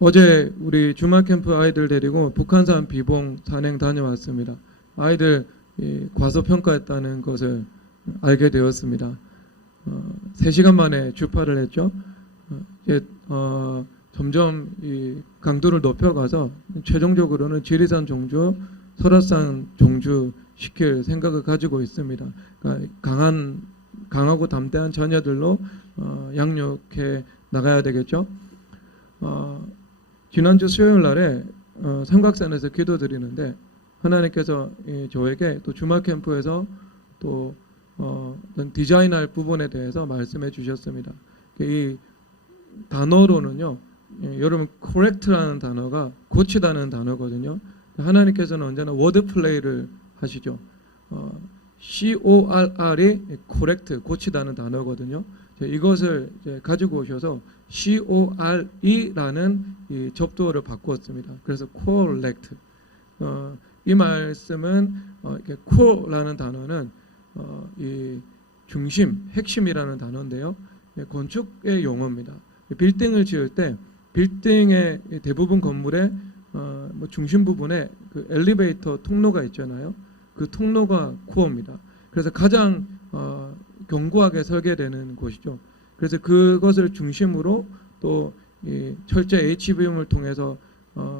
어제 우리 주말 캠프 아이들 데리고 북한산 비봉 산행 다녀왔습니다. 아이들 과소평가했다는 것을 알게 되었습니다. 3시간 만에 주파를 했죠. 이제 점점 이 강도를 높여가서 최종적으로는 지리산 종주, 설악산 종주 시킬 생각을 가지고 있습니다. 그러니까 강하고 담대한 자녀들로 양육해 나가야 되겠죠. 지난주 수요일 날에 삼각산에서 기도드리는데 하나님께서 저에게 또 주말 캠프에서 또 디자인할 부분에 대해서 말씀해 주셨습니다. 이 단어로는요, 여러분 correct라는 단어가 고치다는 단어거든요. 하나님께서는 언제나 워드 플레이를 하시죠. CORR이 correct, 고치다는 단어거든요. 이것을 이제 가지고 오셔서 CORE라는 이 접두어를 바꾸었습니다. 그래서 correct. 이 말씀은 이렇게 core라는 단어는 이 중심, 핵심이라는 단어인데요. 건축의 용어입니다. 빌딩을 지을 때 빌딩의 대부분 건물의 중심 부분에 그 엘리베이터 통로가 있잖아요. 그 통로가 코어입니다. 그래서 가장 견고하게 설계되는 곳이죠. 그래서 그것을 중심으로 또 이 철제 H빔을 통해서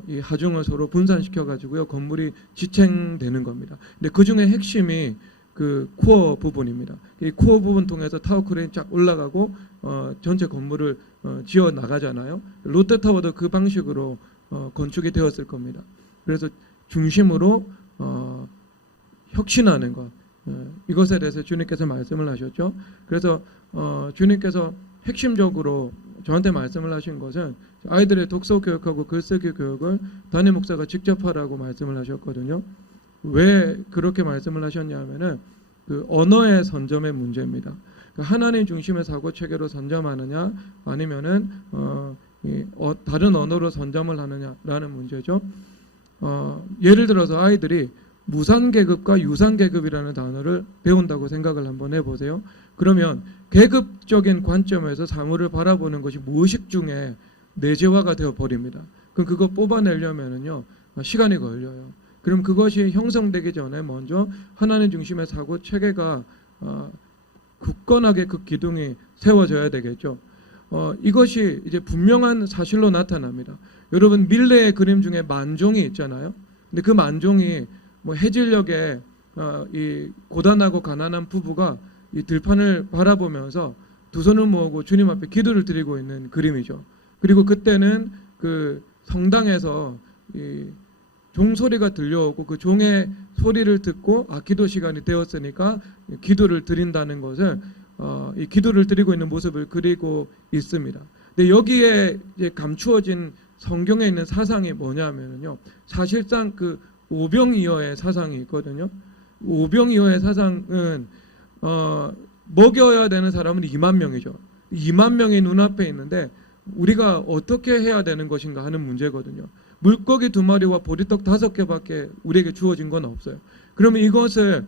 이 하중을 서로 분산시켜 가지고요 건물이 지탱되는 겁니다. 근데 그 중에 핵심이 그 코어 부분입니다. 이 코어 부분 통해서 타워 크레인 쫙 올라가고 전체 건물을 지어 나가잖아요. 롯데타워도 그 방식으로 건축이 되었을 겁니다. 그래서 중심으로 혁신하는 것, 이것에 대해서 주님께서 말씀을 하셨죠. 그래서 주님께서 핵심적으로 저한테 말씀을 하신 것은 아이들의 독서 교육하고 글쓰기 교육을 담임 목사가 직접 하라고 말씀을 하셨거든요. 왜 그렇게 말씀을 하셨냐면은 그 언어의 선점의 문제입니다. 하나님 중심의 사고 체계로 선점하느냐 아니면은 다른 언어로 선점을 하느냐라는 문제죠. 예를 들어서 아이들이 무상계급과 유상계급이라는 단어를 배운다고 생각을 한번 해보세요. 그러면 계급적인 관점에서 사물을 바라보는 것이 무의식 중에 내재화가 되어버립니다. 그럼 그거 뽑아내려면은요 시간이 걸려요. 그럼 그것이 형성되기 전에 먼저 하나님 중심의 사고 체계가 굳건하게 그 기둥이 세워져야 되겠죠. 이것이 이제 분명한 사실로 나타납니다. 여러분 밀레의 그림 중에 만종이 있잖아요. 근데 그 만종이 해질녘에 이 고단하고 가난한 부부가 이 들판을 바라보면서 두 손을 모으고 주님 앞에 기도를 드리고 있는 그림이죠. 그리고 그때는 그 성당에서 이 종소리가 들려오고 그 종의 소리를 듣고 기도 시간이 되었으니까 기도를 드린다는 것을 이 기도를 드리고 있는 모습을 그리고 있습니다. 근데 여기에 이제 감추어진 성경에 있는 사상이 뭐냐면요, 사실상 그 오병이어의 사상이 있거든요. 오병이어의 사상은 먹여야 되는 사람은 2만 명이죠. 2만 명이 눈앞에 있는데 우리가 어떻게 해야 되는 것인가 하는 문제거든요. 물고기 2마리와 보리떡 5개밖에 우리에게 주어진 건 없어요. 그러면 이것을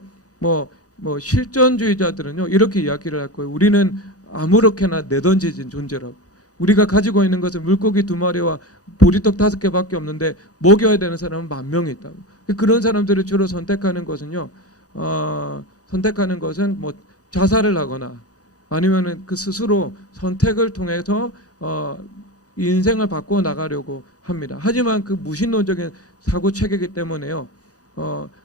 실존주의자들은요 이렇게 이야기를 할 거예요. 우리는 아무렇게나 내던지진 존재라고. 우리가 가지고 있는 것은 물고기 2마리와 보리떡 5개밖에 없는데 먹여야 되는 사람은 10,000명이 있다고. 그런 사람들을 주로 선택하는 것은요, 자살을 하거나 아니면은 그 스스로 선택을 통해서 인생을 바꿔 나가려고 합니다. 하지만 그 무신론적인 사고 체계이기 때문에요,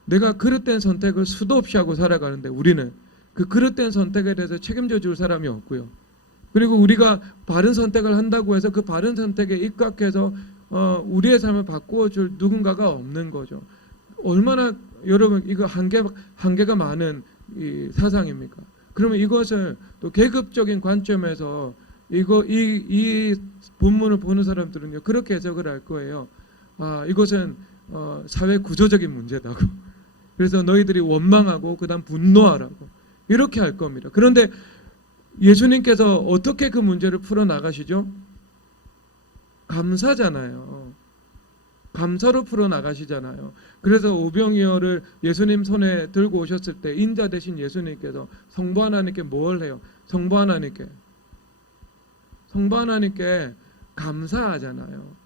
내가 그릇된 선택을 수도 없이 하고 살아가는데 우리는 그 그릇된 선택에 대해서 책임져 줄 사람이 없고요. 그리고 우리가 바른 선택을 한다고 해서 그 바른 선택에 입각해서 우리의 삶을 바꾸어 줄 누군가가 없는 거죠. 얼마나 여러분 이거 한계가 많은 이 사상입니까? 그러면 이것을 또 계급적인 관점에서 이 본문을 보는 사람들은요 그렇게 해석을 할 거예요. 이것은 사회 구조적인 문제다고. 그래서 너희들이 원망하고 그다음 분노하라고 이렇게 할 겁니다. 그런데 예수님께서 어떻게 그 문제를 풀어 나가시죠? 감사잖아요. 감사로 풀어 나가시잖아요. 그래서 오병이어를 예수님 손에 들고 오셨을 때 인자 대신 예수님께서 성부 하나님께 뭘 해요? 성부 하나님께 감사하잖아요.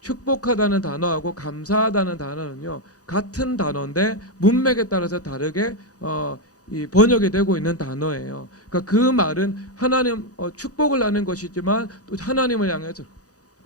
축복하다는 단어하고 감사하다는 단어는요 같은 단어인데 문맥에 따라서 다르게 이 번역이 되고 있는 단어예요. 그러니까 그 말은 하나님 축복을 하는 것이지만 또 하나님을 향해서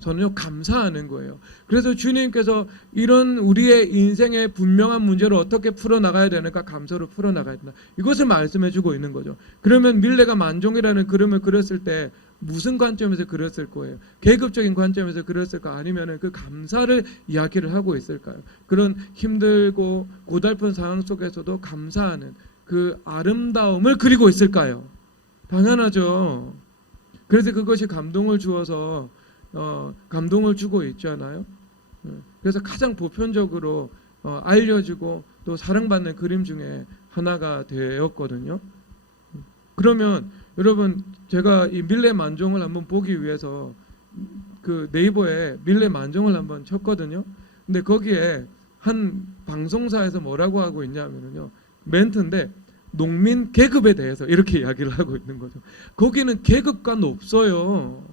저는요 감사하는 거예요. 그래서 주님께서 이런 우리의 인생의 분명한 문제를 어떻게 풀어나가야 되는가, 감사로 풀어나가야 된다, 이것을 말씀해주고 있는 거죠. 그러면 밀레가 만종이라는 그림을 그렸을 때 무슨 관점에서 그렸을 거예요? 계급적인 관점에서 그렸을까, 아니면 그 감사를 이야기를 하고 있을까요? 그런 힘들고 고달픈 상황 속에서도 감사하는 그 아름다움을 그리고 있을까요? 당연하죠. 그래서 그것이 감동을 주어서 감동을 주고 있잖아요. 그래서 가장 보편적으로 알려지고 또 사랑받는 그림 중에 하나가 되었거든요. 그러면 여러분, 제가 이 밀레 만종을 한번 보기 위해서 그 네이버에 밀레 만종을 한번 쳤거든요. 근데 거기에 한 방송사에서 뭐라고 하고 있냐면요, 멘트인데 농민 계급에 대해서 이렇게 이야기를 하고 있는 거죠. 거기는 계급관 없어요.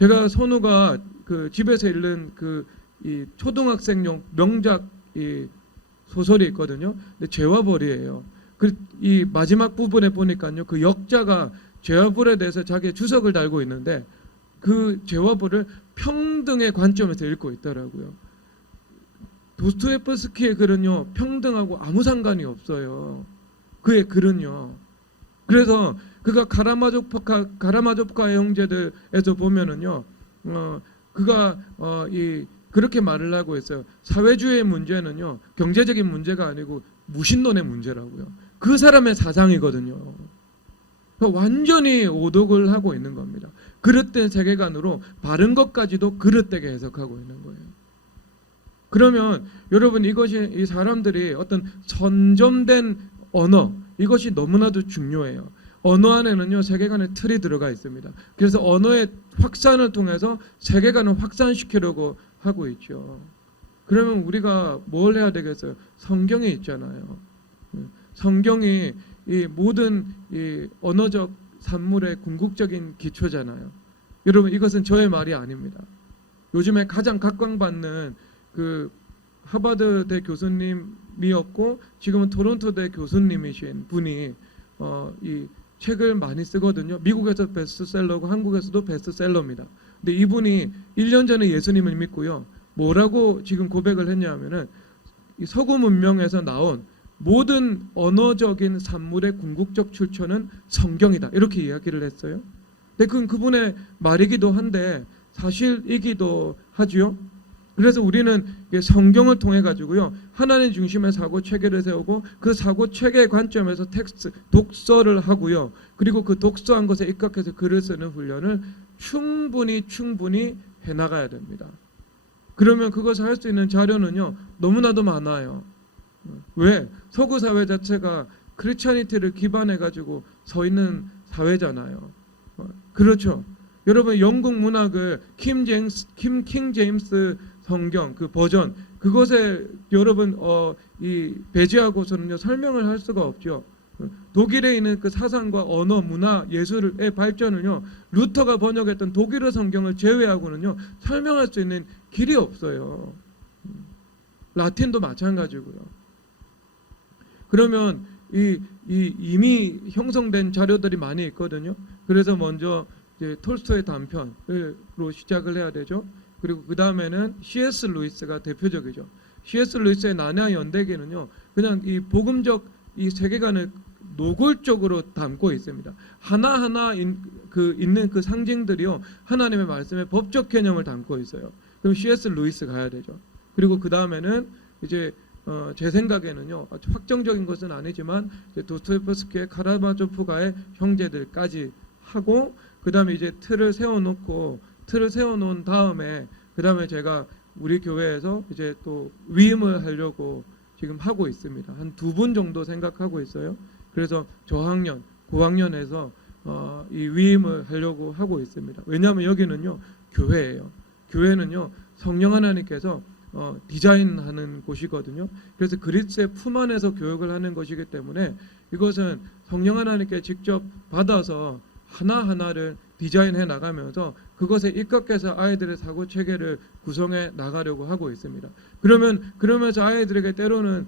제가 선우가 그 집에서 읽는 그 이 초등학생용 명작 이 소설이 있거든요. 근데 죄와 벌이에요. 그 이 마지막 부분에 보니까요, 그 역자가 죄와 벌에 대해서 자기의 주석을 달고 있는데 그 죄와 벌을 평등의 관점에서 읽고 있더라고요. 도스토옙스키의 글은요 평등하고 아무 상관이 없어요. 그의 글은요. 그래서 그가 가라마조프카의 형제들에서 보면은요, 그가 그렇게 말을 하고 있어요. 사회주의의 문제는요 경제적인 문제가 아니고 무신론의 문제라고요. 그 사람의 사상이거든요. 그러니까 완전히 오독을 하고 있는 겁니다. 그릇된 세계관으로 바른 것까지도 그릇되게 해석하고 있는 거예요. 그러면 여러분, 이것이 이 사람들이 어떤 선점된 언어, 이것이 너무나도 중요해요. 언어 안에는요 세계관의 틀이 들어가 있습니다. 그래서 언어의 확산을 통해서 세계관을 확산시키려고 하고 있죠. 그러면 우리가 뭘 해야 되겠어요? 성경이 있잖아요. 성경이 이 모든 이 언어적 산물의 궁극적인 기초잖아요. 여러분, 이것은 저의 말이 아닙니다. 요즘에 가장 각광받는 그 하버드대 교수님이었고 지금은 토론토대 교수님이신 분이 이 책을 많이 쓰거든요. 미국에서 베스트셀러고 한국에서도 베스트셀러입니다. 근데 이분이 1년 전에 예수님을 믿고요, 뭐라고 지금 고백을 했냐면은 이 서구 문명에서 나온 모든 언어적인 산물의 궁극적 출처는 성경이다, 이렇게 이야기를 했어요. 근데 그건 그분의 말이기도 한데 사실이기도 하지요. 그래서 우리는 성경을 통해 가지고요 하나님 중심의 사고 체계를 세우고 그 사고 체계의 관점에서 텍스트 독서를 하고요, 그리고 그 독서한 것에 입각해서 글을 쓰는 훈련을 충분히 해나가야 됩니다. 그러면 그것을 할 수 있는 자료는요 너무나도 많아요. 왜? 서구 사회 자체가 크리스찬리티를 기반해 가지고 서 있는 사회잖아요. 그렇죠. 여러분, 영국 문학을 킹 제임스 성경 그 버전, 그것에 여러분 이 배제하고서는요 설명을 할 수가 없죠. 독일에 있는 그 사상과 언어, 문화, 예술의 발전을요 루터가 번역했던 독일어 성경을 제외하고는요 설명할 수 있는 길이 없어요. 라틴도 마찬가지고요. 그러면 이미 형성된 자료들이 많이 있거든요. 그래서 먼저 이제 톨스토이 단편으로 시작을 해야 되죠. 그리고 그 다음에는 C.S. 루이스가 대표적이죠. C.S. 루이스의 나냐 연대기는요 그냥 이 복음적 이 세계관을 노골적으로 담고 있습니다. 하나하나 있는 그 상징들이요 하나님의 말씀의 법적 개념을 담고 있어요. 그럼 C.S. 루이스 가야 되죠. 그리고 그 다음에는 이제 제 생각에는요 확정적인 것은 아니지만 도스토옙스키의 카라마조프가의 형제들까지 하고, 그 다음에 이제 틀을 세워놓은 다음에 그 다음에 제가 우리 교회에서 이제 또 위임을 하려고 지금 하고 있습니다. 한 2분 정도 생각하고 있어요. 그래서 저학년, 고학년에서 이 위임을 하려고 하고 있습니다. 왜냐하면 여기는요 교회예요. 교회는요 성령 하나님께서 디자인하는 곳이거든요. 그래서 그리스의 품 안에서 교육을 하는 것이기 때문에 이것은 성령 하나님께 직접 받아서 하나하나를 디자인해 나가면서 그것에 입각해서 아이들의 사고 체계를 구성해 나가려고 하고 있습니다. 그러면서 아이들에게 때로는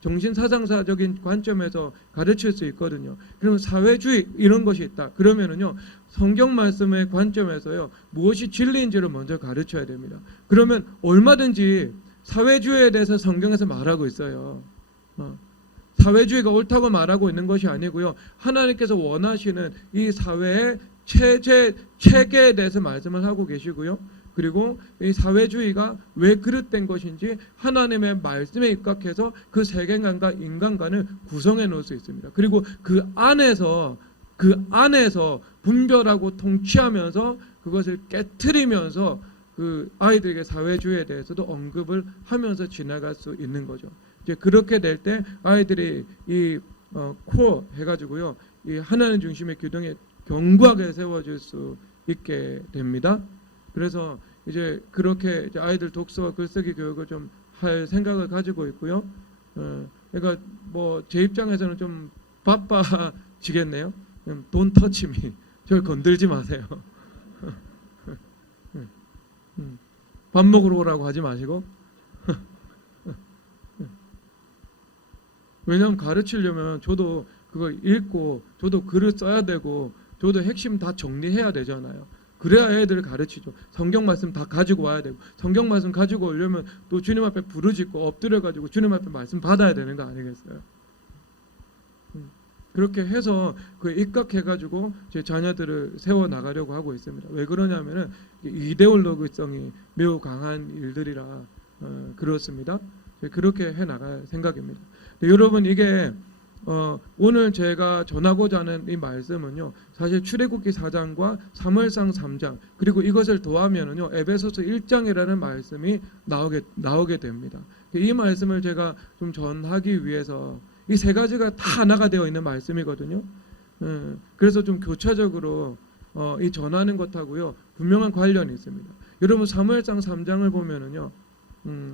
정신사상사적인 관점에서 가르칠 수 있거든요. 그러면 사회주의 이런 것이 있다. 그러면은요, 성경 말씀의 관점에서요, 무엇이 진리인지를 먼저 가르쳐야 됩니다. 그러면 얼마든지 사회주의에 대해서 성경에서 말하고 있어요. 사회주의가 옳다고 말하고 있는 것이 아니고요, 하나님께서 원하시는 이 사회의 체계에 대해서 말씀을 하고 계시고요, 그리고 이 사회주의가 왜 그릇된 것인지 하나님의 말씀에 입각해서 그 세계관과 인간관을 구성해 놓을 수 있습니다. 그리고 그 안에서 분별하고 통치하면서 그것을 깨트리면서 그 아이들에게 사회주의에 대해서도 언급을 하면서 지나갈 수 있는 거죠. 이제 그렇게 될 때 아이들이 이 코어 해가지고요, 이 하나님 중심의 규정에 견고하게 세워질 수 있게 됩니다. 그래서 이제 그렇게 이제 아이들 독서와 글쓰기 교육을 좀 할 생각을 가지고 있고요. 그러니까 뭐 제 입장에서는 좀 바빠지겠네요. Don't touch me. 저를 건들지 마세요. 밥 먹으러 오라고 하지 마시고. 왜냐하면 가르치려면 저도 그거 읽고 저도 글을 써야 되고 저도 핵심 다 정리해야 되잖아요. 그래야 애들을 가르치죠. 성경 말씀 다 가지고 와야 되고, 성경 말씀 가지고 오려면 또 주님 앞에 부르짖고 엎드려가지고 주님 앞에 말씀 받아야 되는 거 아니겠어요? 그렇게 해서 그 입각해가지고 제 자녀들을 세워나가려고 하고 있습니다. 왜 그러냐면은 이데올로기성이 매우 강한 일들이라 그렇습니다. 그렇게 해나갈 생각입니다. 여러분, 이게 오늘 제가 전하고자 하는 이 말씀은요, 사실 출애굽기 4장과 사무엘상 3장, 그리고 이것을 더하면은요, 에베소서 1장이라는 말씀이 나오게 됩니다. 이 말씀을 제가 좀 전하기 위해서 이 세 가지가 다 하나가 되어 있는 말씀이거든요. 그래서 좀 교차적으로 이 전하는 것하고요, 분명한 관련이 있습니다. 여러분, 사무엘상 3장을 보면은요,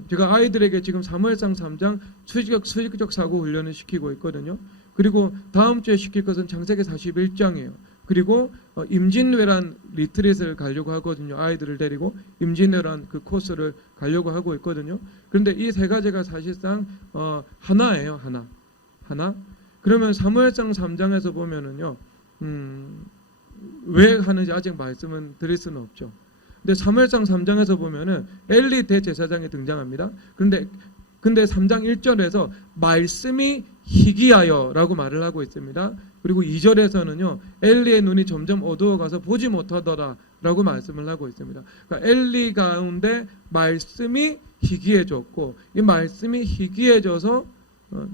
제가 아이들에게 지금 사무엘상 3장 수직적 사고 훈련을 시키고 있거든요. 그리고 다음 주에 시킬 것은 창세기 41장이에요. 그리고 임진왜란 리트릿을 가려고 하거든요. 아이들을 데리고 임진왜란 그 코스를 가려고 하고 있거든요. 그런데 이 세 가지가 사실상 하나예요. 하나. 그러면 사무엘상 3장에서 보면은요, 왜 하는지 아직 말씀은 드릴 수는 없죠. 근데 사무엘상 3장에서 보면은 엘리 대제사장이 등장합니다. 근데 3장 1절에서 말씀이 희귀하여라고 말을 하고 있습니다. 그리고 2절에서는요, 엘리의 눈이 점점 어두워가서 보지 못하더라라고 말씀을 하고 있습니다. 그러니까 엘리 가운데 말씀이 희귀해졌고, 이 말씀이 희귀해져서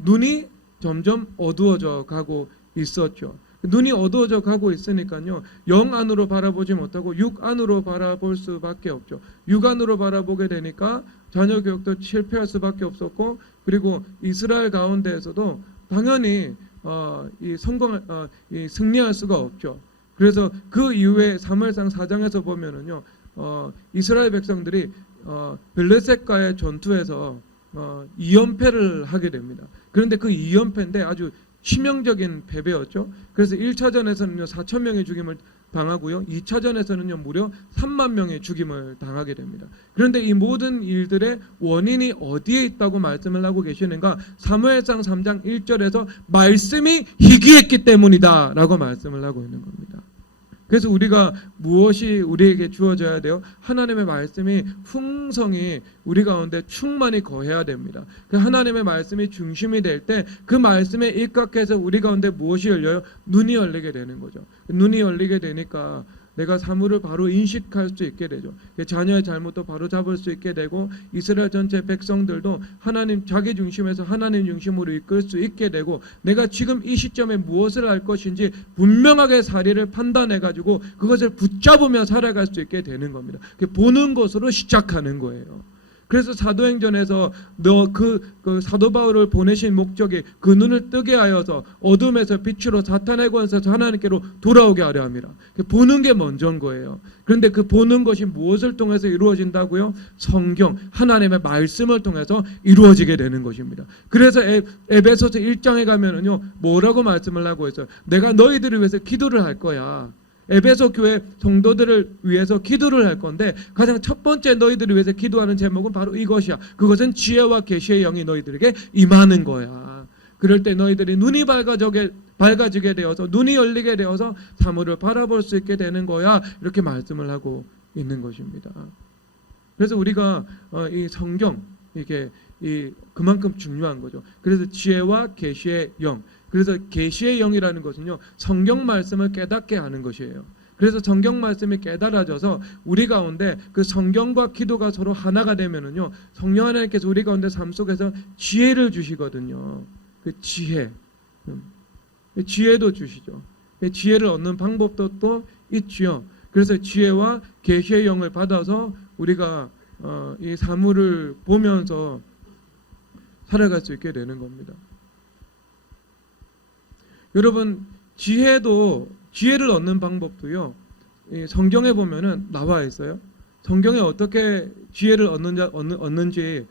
눈이 점점 어두워져 가고 있었죠. 눈이 어두워져 가고 있으니까요, 영 안으로 바라보지 못하고 육 안으로 바라볼 수밖에 없죠. 육 안으로 바라보게 되니까 자녀 교육도 실패할 수밖에 없었고, 그리고 이스라엘 가운데에서도 당연히 승리할 수가 없죠. 그래서 그 이후에 사무엘상 4장에서 보면은요, 이스라엘 백성들이 블레셋과의 전투에서 2연패를 하게 됩니다. 그런데 그 2연패인데 아주 치명적인 패배였죠. 그래서 1차전에서는요 4천 명의 죽임을 당하고요, 2차전에서는요 무려 3만 명의 죽임을 당하게 됩니다. 그런데 이 모든 일들의 원인이 어디에 있다고 말씀을 하고 계시는가? 사무엘상 3장 1절에서 말씀이 희귀했기 때문이다 라고 말씀을 하고 있는 겁니다. 그래서 우리가 무엇이 우리에게 주어져야 돼요? 하나님의 말씀이 풍성히 우리 가운데 충만히 거해야 됩니다. 그 하나님의 말씀이 중심이 될 때 그 말씀에 입각해서 우리 가운데 무엇이 열려요? 눈이 열리게 되는 거죠. 눈이 열리게 되니까 내가 사물을 바로 인식할 수 있게 되죠. 자녀의 잘못도 바로 잡을 수 있게 되고, 이스라엘 전체 백성들도 하나님 자기 중심에서 하나님 중심으로 이끌 수 있게 되고, 내가 지금 이 시점에 무엇을 할 것인지 분명하게 사리를 판단해 가지고 그것을 붙잡으며 살아갈 수 있게 되는 겁니다. 보는 것으로 시작하는 거예요. 그래서 사도행전에서 그 사도 바울을 보내신 목적이 그 눈을 뜨게 하여서 어둠에서 빛으로 사탄의 권세에서 하나님께로 돌아오게 하려 합니다. 보는 게 먼저인 거예요. 그런데 그 보는 것이 무엇을 통해서 이루어진다고요? 성경, 하나님의 말씀을 통해서 이루어지게 되는 것입니다. 그래서 에베소서 1장에 가면은요, 뭐라고 말씀을 하고 있어요? 내가 너희들을 위해서 기도를 할 거야. 에베소 교회 성도들을 위해서 기도를 할 건데 가장 첫 번째 너희들을 위해서 기도하는 제목은 바로 이것이야. 그것은 지혜와 계시의 영이 너희들에게 임하는 거야. 그럴 때 너희들이 눈이 밝아지게 되어서 눈이 열리게 되어서 사물을 바라볼 수 있게 되는 거야. 이렇게 말씀을 하고 있는 것입니다. 그래서 우리가 이 성경 이게 그만큼 중요한 거죠. 그래서 지혜와 계시의 영. 그래서 계시의 영이라는 것은요, 성경 말씀을 깨닫게 하는 것이에요. 그래서 성경 말씀이 깨달아져서 우리 가운데 그 성경과 기도가 서로 하나가 되면은요, 성령 하나님께서 우리 가운데 삶 속에서 지혜를 주시거든요. 그 지혜도 주시죠. 지혜를 얻는 방법도 또 있지요. 그래서 지혜와 계시의 영을 받아서 우리가 이 사물을 보면서 살아갈 수 있게 되는 겁니다. 여러분, 지혜를 얻는 방법도요, 성경에 보면은 나와 있어요. 성경에 어떻게 지혜를 얻는지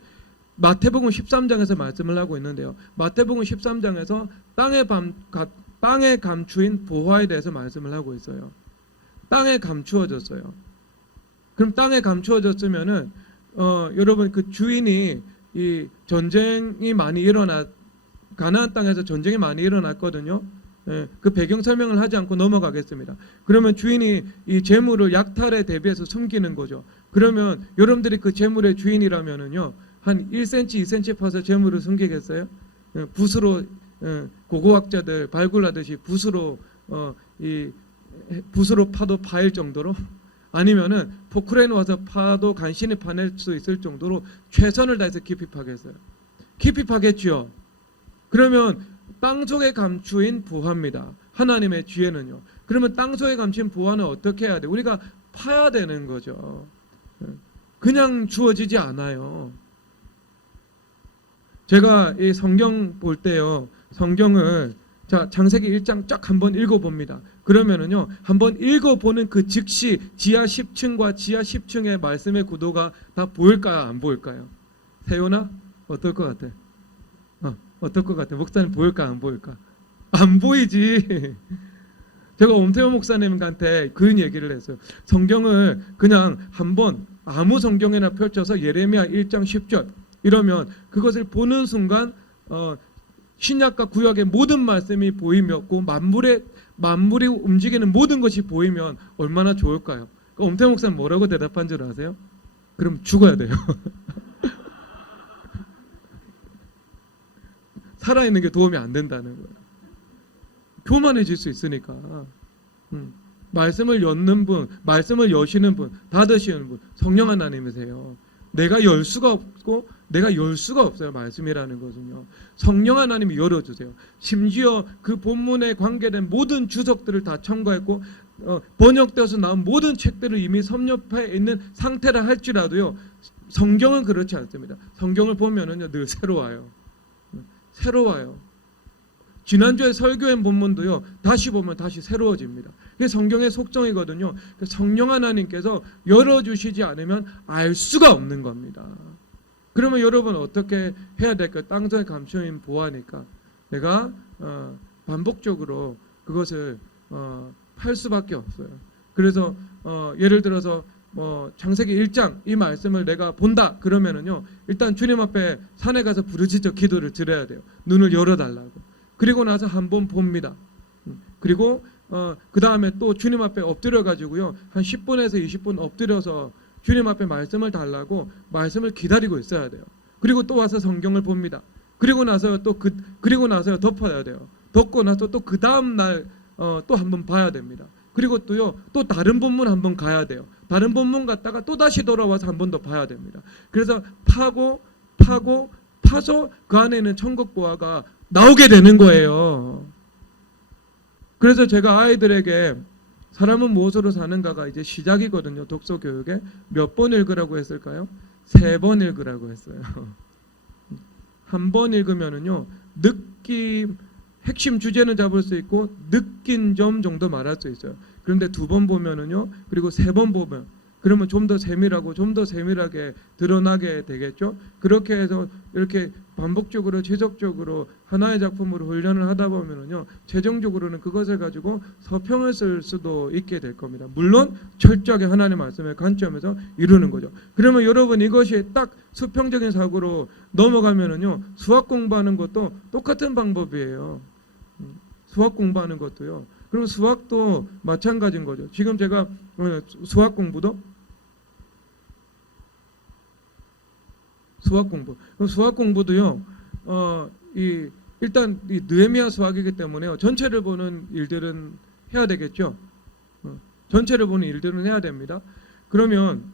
마태복음 13장에서 말씀을 하고 있는데요. 마태복음 13장에서 땅에 감추인 보화에 대해서 말씀을 하고 있어요. 땅에 감추어졌어요. 그럼 땅에 감추어졌으면은 여러분, 그 주인이 이 전쟁이 많이 가나안 땅에서 전쟁이 많이 일어났거든요. 그 배경 설명을 하지 않고 넘어가겠습니다. 그러면 주인이 이 재물을 약탈에 대비해서 숨기는 거죠. 그러면 여러분들이 그 재물의 주인이라면은요, 한 1cm, 2cm 파서 재물을 숨기겠어요? 붓으로 고고학자들 발굴하듯이 붓으로 파도 파일 정도로, 아니면은 포크레인 와서 파도 간신히 파낼 수 있을 정도로 최선을 다해서 깊이 파겠어요. 깊이 파겠죠. 그러면 땅속에 감추인 부화입니다. 하나님의 지혜는요. 그러면 땅속에 감춘 부화는 어떻게 해야 돼? 우리가 파야 되는 거죠. 그냥 주어지지 않아요. 제가 이 성경 볼 때요, 성경을 창세기 1장 쫙 한번 읽어봅니다. 그러면은요, 한번 읽어보는 그 즉시 지하 10층과 지하 10층의 말씀의 구도가 다 보일까요? 안 보일까요? 세요나? 어떨 것 같아? 어떨 것 같아? 목사님 보일까? 안 보일까? 안 보이지. 제가 엄태호 목사님한테 그런 얘기를 했어요. 성경을 그냥 한번 아무 성경에나 펼쳐서 예레미야 1장 10절 이러면 그것을 보는 순간 신약과 구약의 모든 말씀이 보이며 만물이 움직이는 모든 것이 보이면 얼마나 좋을까요? 엄태호 목사님 뭐라고 대답한 줄 아세요? 그럼 죽어야 돼요. 살아있는 게 도움이 안 된다는 거예요. 교만해질 수 있으니까. 말씀을 엿는 분, 말씀을 여시는 분, 닫으시는 분, 성령 하나님이세요. 내가 열 수가 없고 내가 열 수가 없어요. 말씀이라는 것은요. 성령 하나님이 열어주세요. 심지어 그 본문에 관계된 모든 주석들을 다 첨가했고 번역되어서 나온 모든 책들을 이미 섭렵해 있는 상태라 할지라도요. 성경은 그렇지 않습니다. 성경을 보면은요, 늘 새로워요. 새로워요. 지난주에 설교한 본문도요, 다시 보면 다시 새로워집니다. 이게 성경의 속성이거든요. 성령 하나님께서 열어주시지 않으면 알 수가 없는 겁니다. 그러면 여러분 어떻게 해야 될까요? 땅속에 감춰인 보화니까 내가 반복적으로 그것을 팔 수밖에 없어요. 그래서 예를 들어서 창세기 1장 이 말씀을 내가 본다 그러면은요, 일단 주님 앞에 산에 가서 부르짖어 기도를 드려야 돼요. 눈을 열어달라고. 그리고 나서 한번 봅니다. 그리고 그 다음에 또 주님 앞에 엎드려 가지고요, 한 10분에서 20분 엎드려서 주님 앞에 말씀을 달라고 말씀을 기다리고 있어야 돼요. 그리고 또 와서 성경을 봅니다. 그리고 나서 그리고 나서 덮어야 돼요. 덮고 나서 또 그 다음 날 또 한번 봐야 됩니다. 그리고 또 다른 본문 한번 가야 돼요. 다른 본문 갔다가 또 다시 돌아와서 한 번 더 봐야 됩니다. 그래서 파서 그 안에 있는 천국 보화가 나오게 되는 거예요. 그래서 제가 아이들에게 사람은 무엇으로 사는가가 이제 시작이거든요. 독서 교육에 몇 번 읽으라고 했을까요? 3번 읽으라고 했어요. 한 번 읽으면은요, 핵심 주제는 잡을 수 있고 느낀 점 정도 말할 수 있어요. 그런데 2번 보면은요, 그리고 3번 보면 그러면 좀 더 세밀하고 좀 더 세밀하게 드러나게 되겠죠. 그렇게 해서 이렇게 반복적으로 지속적으로 하나의 작품으로 훈련을 하다 보면은요, 최종적으로는 그것을 가지고 서평을 쓸 수도 있게 될 겁니다. 물론 철저하게 하나님의 말씀의 관점에서 이루는 거죠. 그러면 여러분, 이것이 딱 수평적인 사고로 넘어가면은요, 수학 공부하는 것도 똑같은 방법이에요. 수학 공부하는 것도요. 그럼 수학도 마찬가지인 거죠. 지금 제가 수학 공부도요. 일단 이 느헤미야 수학이기 때문에요. 전체를 보는 일들은 해야 되겠죠. 전체를 보는 일들은 해야 됩니다. 그러면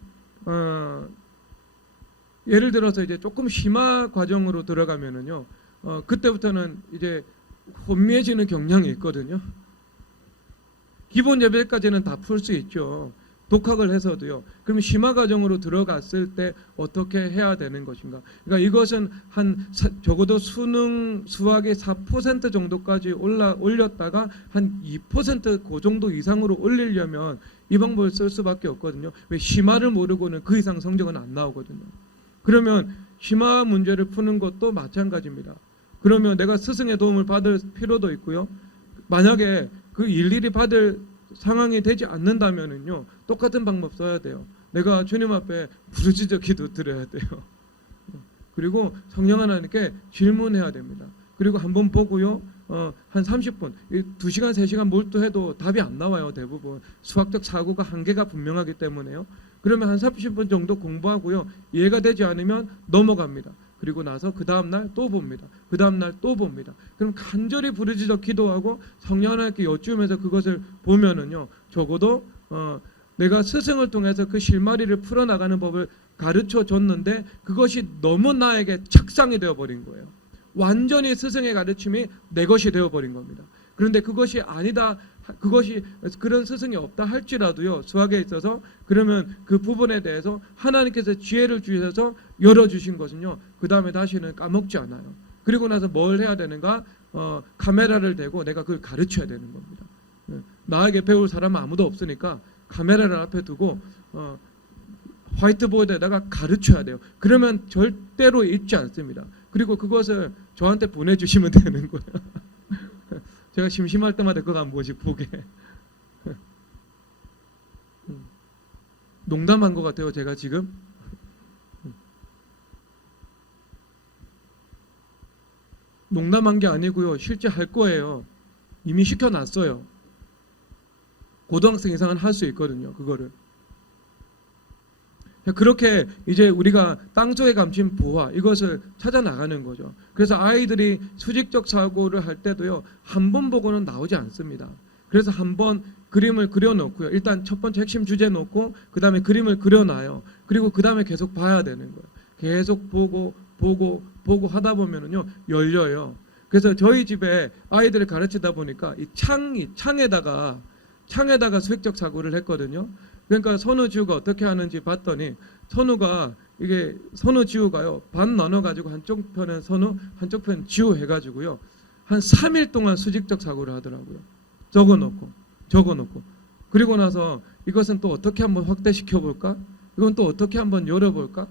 예를 들어서 이제 조금 심화 과정으로 들어가면은요. 그때부터는 이제 혼미해지는 경향이 있거든요. 기본 예배까지는 다 풀 수 있죠. 독학을 해서도요. 그럼 심화 과정으로 들어갔을 때 어떻게 해야 되는 것인가? 그러니까 이것은 적어도 수학의 4% 정도까지 올렸다가 한 2% 그 정도 이상으로 올리려면 이 방법을 쓸 수밖에 없거든요. 왜? 심화를 모르고는 그 이상 성적은 안 나오거든요. 그러면 심화 문제를 푸는 것도 마찬가지입니다. 그러면 내가 스승의 도움을 받을 필요도 있고요. 만약에 그 일일이 받을 상황이 되지 않는다면은요, 똑같은 방법 써야 돼요. 내가 주님 앞에 부르짖어 기도 드려야 돼요. 그리고 성령 하나님께 질문해야 됩니다. 그리고 한번 보고요, 한 30분, 2시간, 3시간 몰두해도 답이 안 나와요. 대부분 수학적 사고가 한계가 분명하기 때문에요. 그러면 한 30분 정도 공부하고요, 이해가 되지 않으면 넘어갑니다. 그리고 나서 그 다음날 또 봅니다. 그 다음날 또 봅니다. 그럼 간절히 부르짖어 기도하고 성령 하나님께 여쭈면서 그것을 보면은요, 적어도 내가 스승을 통해서 그 실마리를 풀어나가는 법을 가르쳐 줬는데 그것이 너무 나에게 착상이 되어버린 거예요. 완전히 스승의 가르침이 내 것이 되어버린 겁니다. 그런데 그것이 아니다, 그것이 그런 스승이 없다 할지라도요, 수학에 있어서 그러면 그 부분에 대해서 하나님께서 지혜를 주셔서 열어주신 것은요, 그 다음에 다시는 까먹지 않아요. 그리고 나서 뭘 해야 되는가? 카메라를 대고 내가 그걸 가르쳐야 되는 겁니다. 나에게 배울 사람은 아무도 없으니까 카메라를 앞에 두고 화이트보드에다가 가르쳐야 돼요. 그러면 절대로 잊지 않습니다. 그리고 그것을 저한테 보내주시면 되는 거예요. 제가 심심할 때마다 그거 한 번씩 보게. 농담한 것 같아요, 제가 지금. 농담한 게 아니고요, 실제 할 거예요. 이미 시켜놨어요. 고등학생 이상은 할 수 있거든요, 그거를. 그렇게 이제 우리가 땅속에 감춘 보화, 이것을 찾아 나가는 거죠. 그래서 아이들이 수직적 사고를 할 때도요, 한 번 보고는 나오지 않습니다. 그래서 한 번 그림을 그려놓고요, 일단 첫 번째 핵심 주제 놓고 그 다음에 그림을 그려놔요. 그리고 그 다음에 계속 봐야 되는 거예요. 계속 보고 하다 보면은요, 열려요. 그래서 저희 집에 아이들을 가르치다 보니까 이 창에다가 수직적 사고를 했거든요. 그러니까 선우지우가 어떻게 하는지 봤더니, 선우지우가요, 반 나눠가지고 한쪽 편은 선우, 한쪽 편 지우 해가지고요, 한 3일 동안 수직적 사고를 하더라고요. 적어놓고. 그리고 나서 이것은 또 어떻게 한번 확대시켜볼까? 이건 또 어떻게 한번 열어볼까?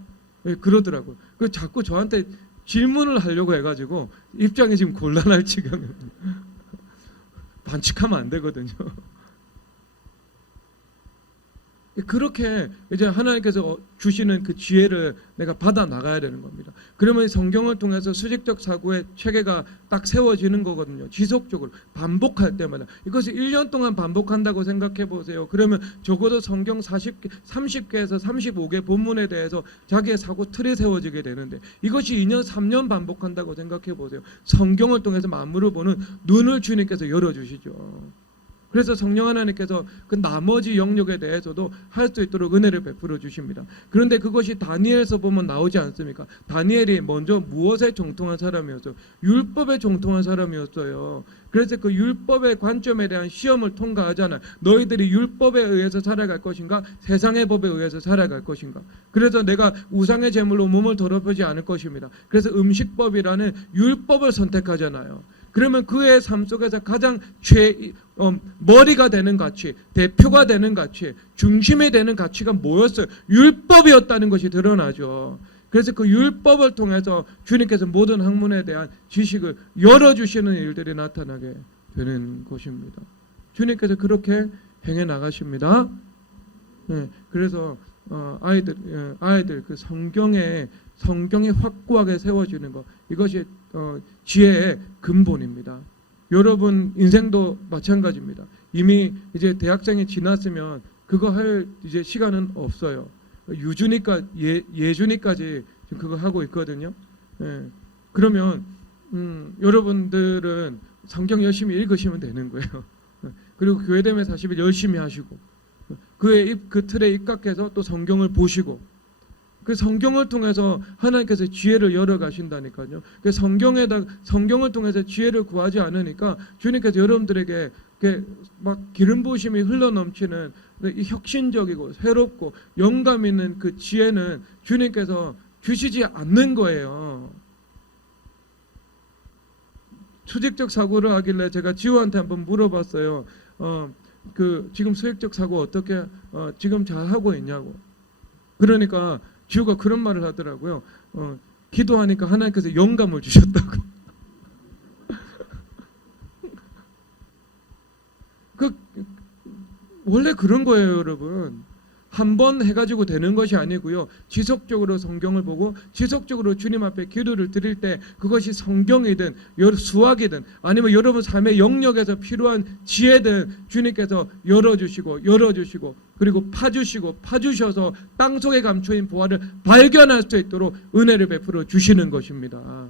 그러더라고요. 그 자꾸 저한테 질문을 하려고 해가지고 입장이 지금 곤란할 지경에 반칙하면 안 되거든요. 그렇게 이제 하나님께서 주시는 그 지혜를 내가 받아 나가야 되는 겁니다. 그러면 성경을 통해서 수직적 사고의 체계가 딱 세워지는 거거든요. 지속적으로 반복할 때마다. 이것을 1년 동안 반복한다고 생각해 보세요. 그러면 적어도 성경 30개에서 35개 본문에 대해서 자기의 사고 틀이 세워지게 되는데, 이것이 2년 3년 반복한다고 생각해 보세요. 성경을 통해서 만물을 보는 눈을 주님께서 열어주시죠. 그래서 성령 하나님께서 그 나머지 영역에 대해서도 할 수 있도록 은혜를 베풀어 주십니다. 그런데 그것이 다니엘서 보면 나오지 않습니까? 다니엘이 먼저 무엇에 정통한 사람이었어요? 율법에 정통한 사람이었어요. 그래서 그 율법의 관점에 대한 시험을 통과하잖아요. 너희들이 율법에 의해서 살아갈 것인가? 세상의 법에 의해서 살아갈 것인가? 그래서 내가 우상의 제물로 몸을 더럽히지 않을 것입니다. 그래서 음식법이라는 율법을 선택하잖아요. 그러면 그의 삶 속에서 가장 머리가 되는 가치, 대표가 되는 가치, 중심이 되는 가치가 뭐였어요? 율법이었다는 것이 드러나죠. 그래서 그 율법을 통해서 주님께서 모든 학문에 대한 지식을 열어주시는 일들이 나타나게 되는 것입니다. 주님께서 그렇게 행해 나가십니다. 네, 그래서 아이들 그 성경에 확고하게 세워지는 것, 이것이 지혜의 근본입니다. 여러분 인생도 마찬가지입니다. 이미 이제 대학생이 지났으면 그거 할 이제 시간은 없어요. 예준이까지 지금 그거 하고 있거든요. 예. 그러면 여러분들은 성경 열심히 읽으시면 되는 거예요. 그리고 교회됨에 40일 열심히 하시고 그 틀에 입각해서 또 성경을 보시고 그 성경을 통해서 하나님께서 지혜를 열어 가신다니까요. 그 성경을 통해서 지혜를 구하지 않으니까 주님께서 여러분들에게 막 기름 부으심이 흘러 넘치는 혁신적이고 새롭고 영감 있는 그 지혜는 주님께서 주시지 않는 거예요. 수직적 사고를 하길래 제가 지호한테 한번 물어봤어요. 지금 수직적 사고 어떻게 지금 잘 하고 있냐고. 그러니까 지호가 그런 말을 하더라고요. 기도하니까 하나님께서 영감을 주셨다고. 원래 그런 거예요, 여러분. 한 번 해가지고 되는 것이 아니고요. 지속적으로 성경을 보고 지속적으로 주님 앞에 기도를 드릴 때 그것이 성경이든 수학이든 아니면 여러분 삶의 영역에서 필요한 지혜든 주님께서 열어주시고 그리고 파주셔서 땅속에 감춰인 보화를 발견할 수 있도록 은혜를 베풀어 주시는 것입니다.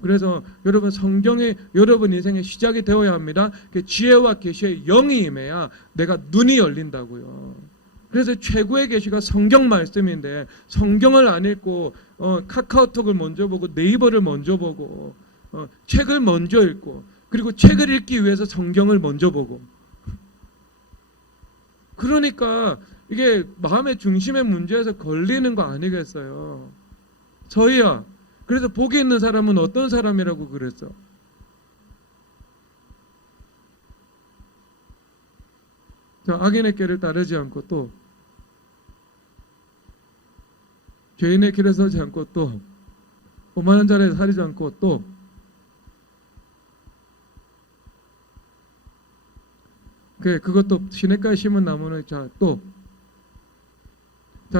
그래서 여러분 성경이 여러분 인생의 시작이 되어야 합니다. 그 지혜와 계시의 영이 임해야 내가 눈이 열린다고요. 그래서 최고의 계시가 성경 말씀인데 성경을 안 읽고 카카오톡을 먼저 보고 네이버를 먼저 보고 책을 먼저 읽고 그리고 책을 읽기 위해서 성경을 먼저 보고 그러니까 이게 마음의 중심의 문제에서 걸리는 거 아니겠어요? 저희야. 그래서 복이 있는 사람은 어떤 사람이라고 그랬어? 자, 악인의 길을 따르지 않고 또 죄인의 길에 서지 않고 또 오만한 자리에 살지 않고 또 그것도 시냇가에 심은 나무는 자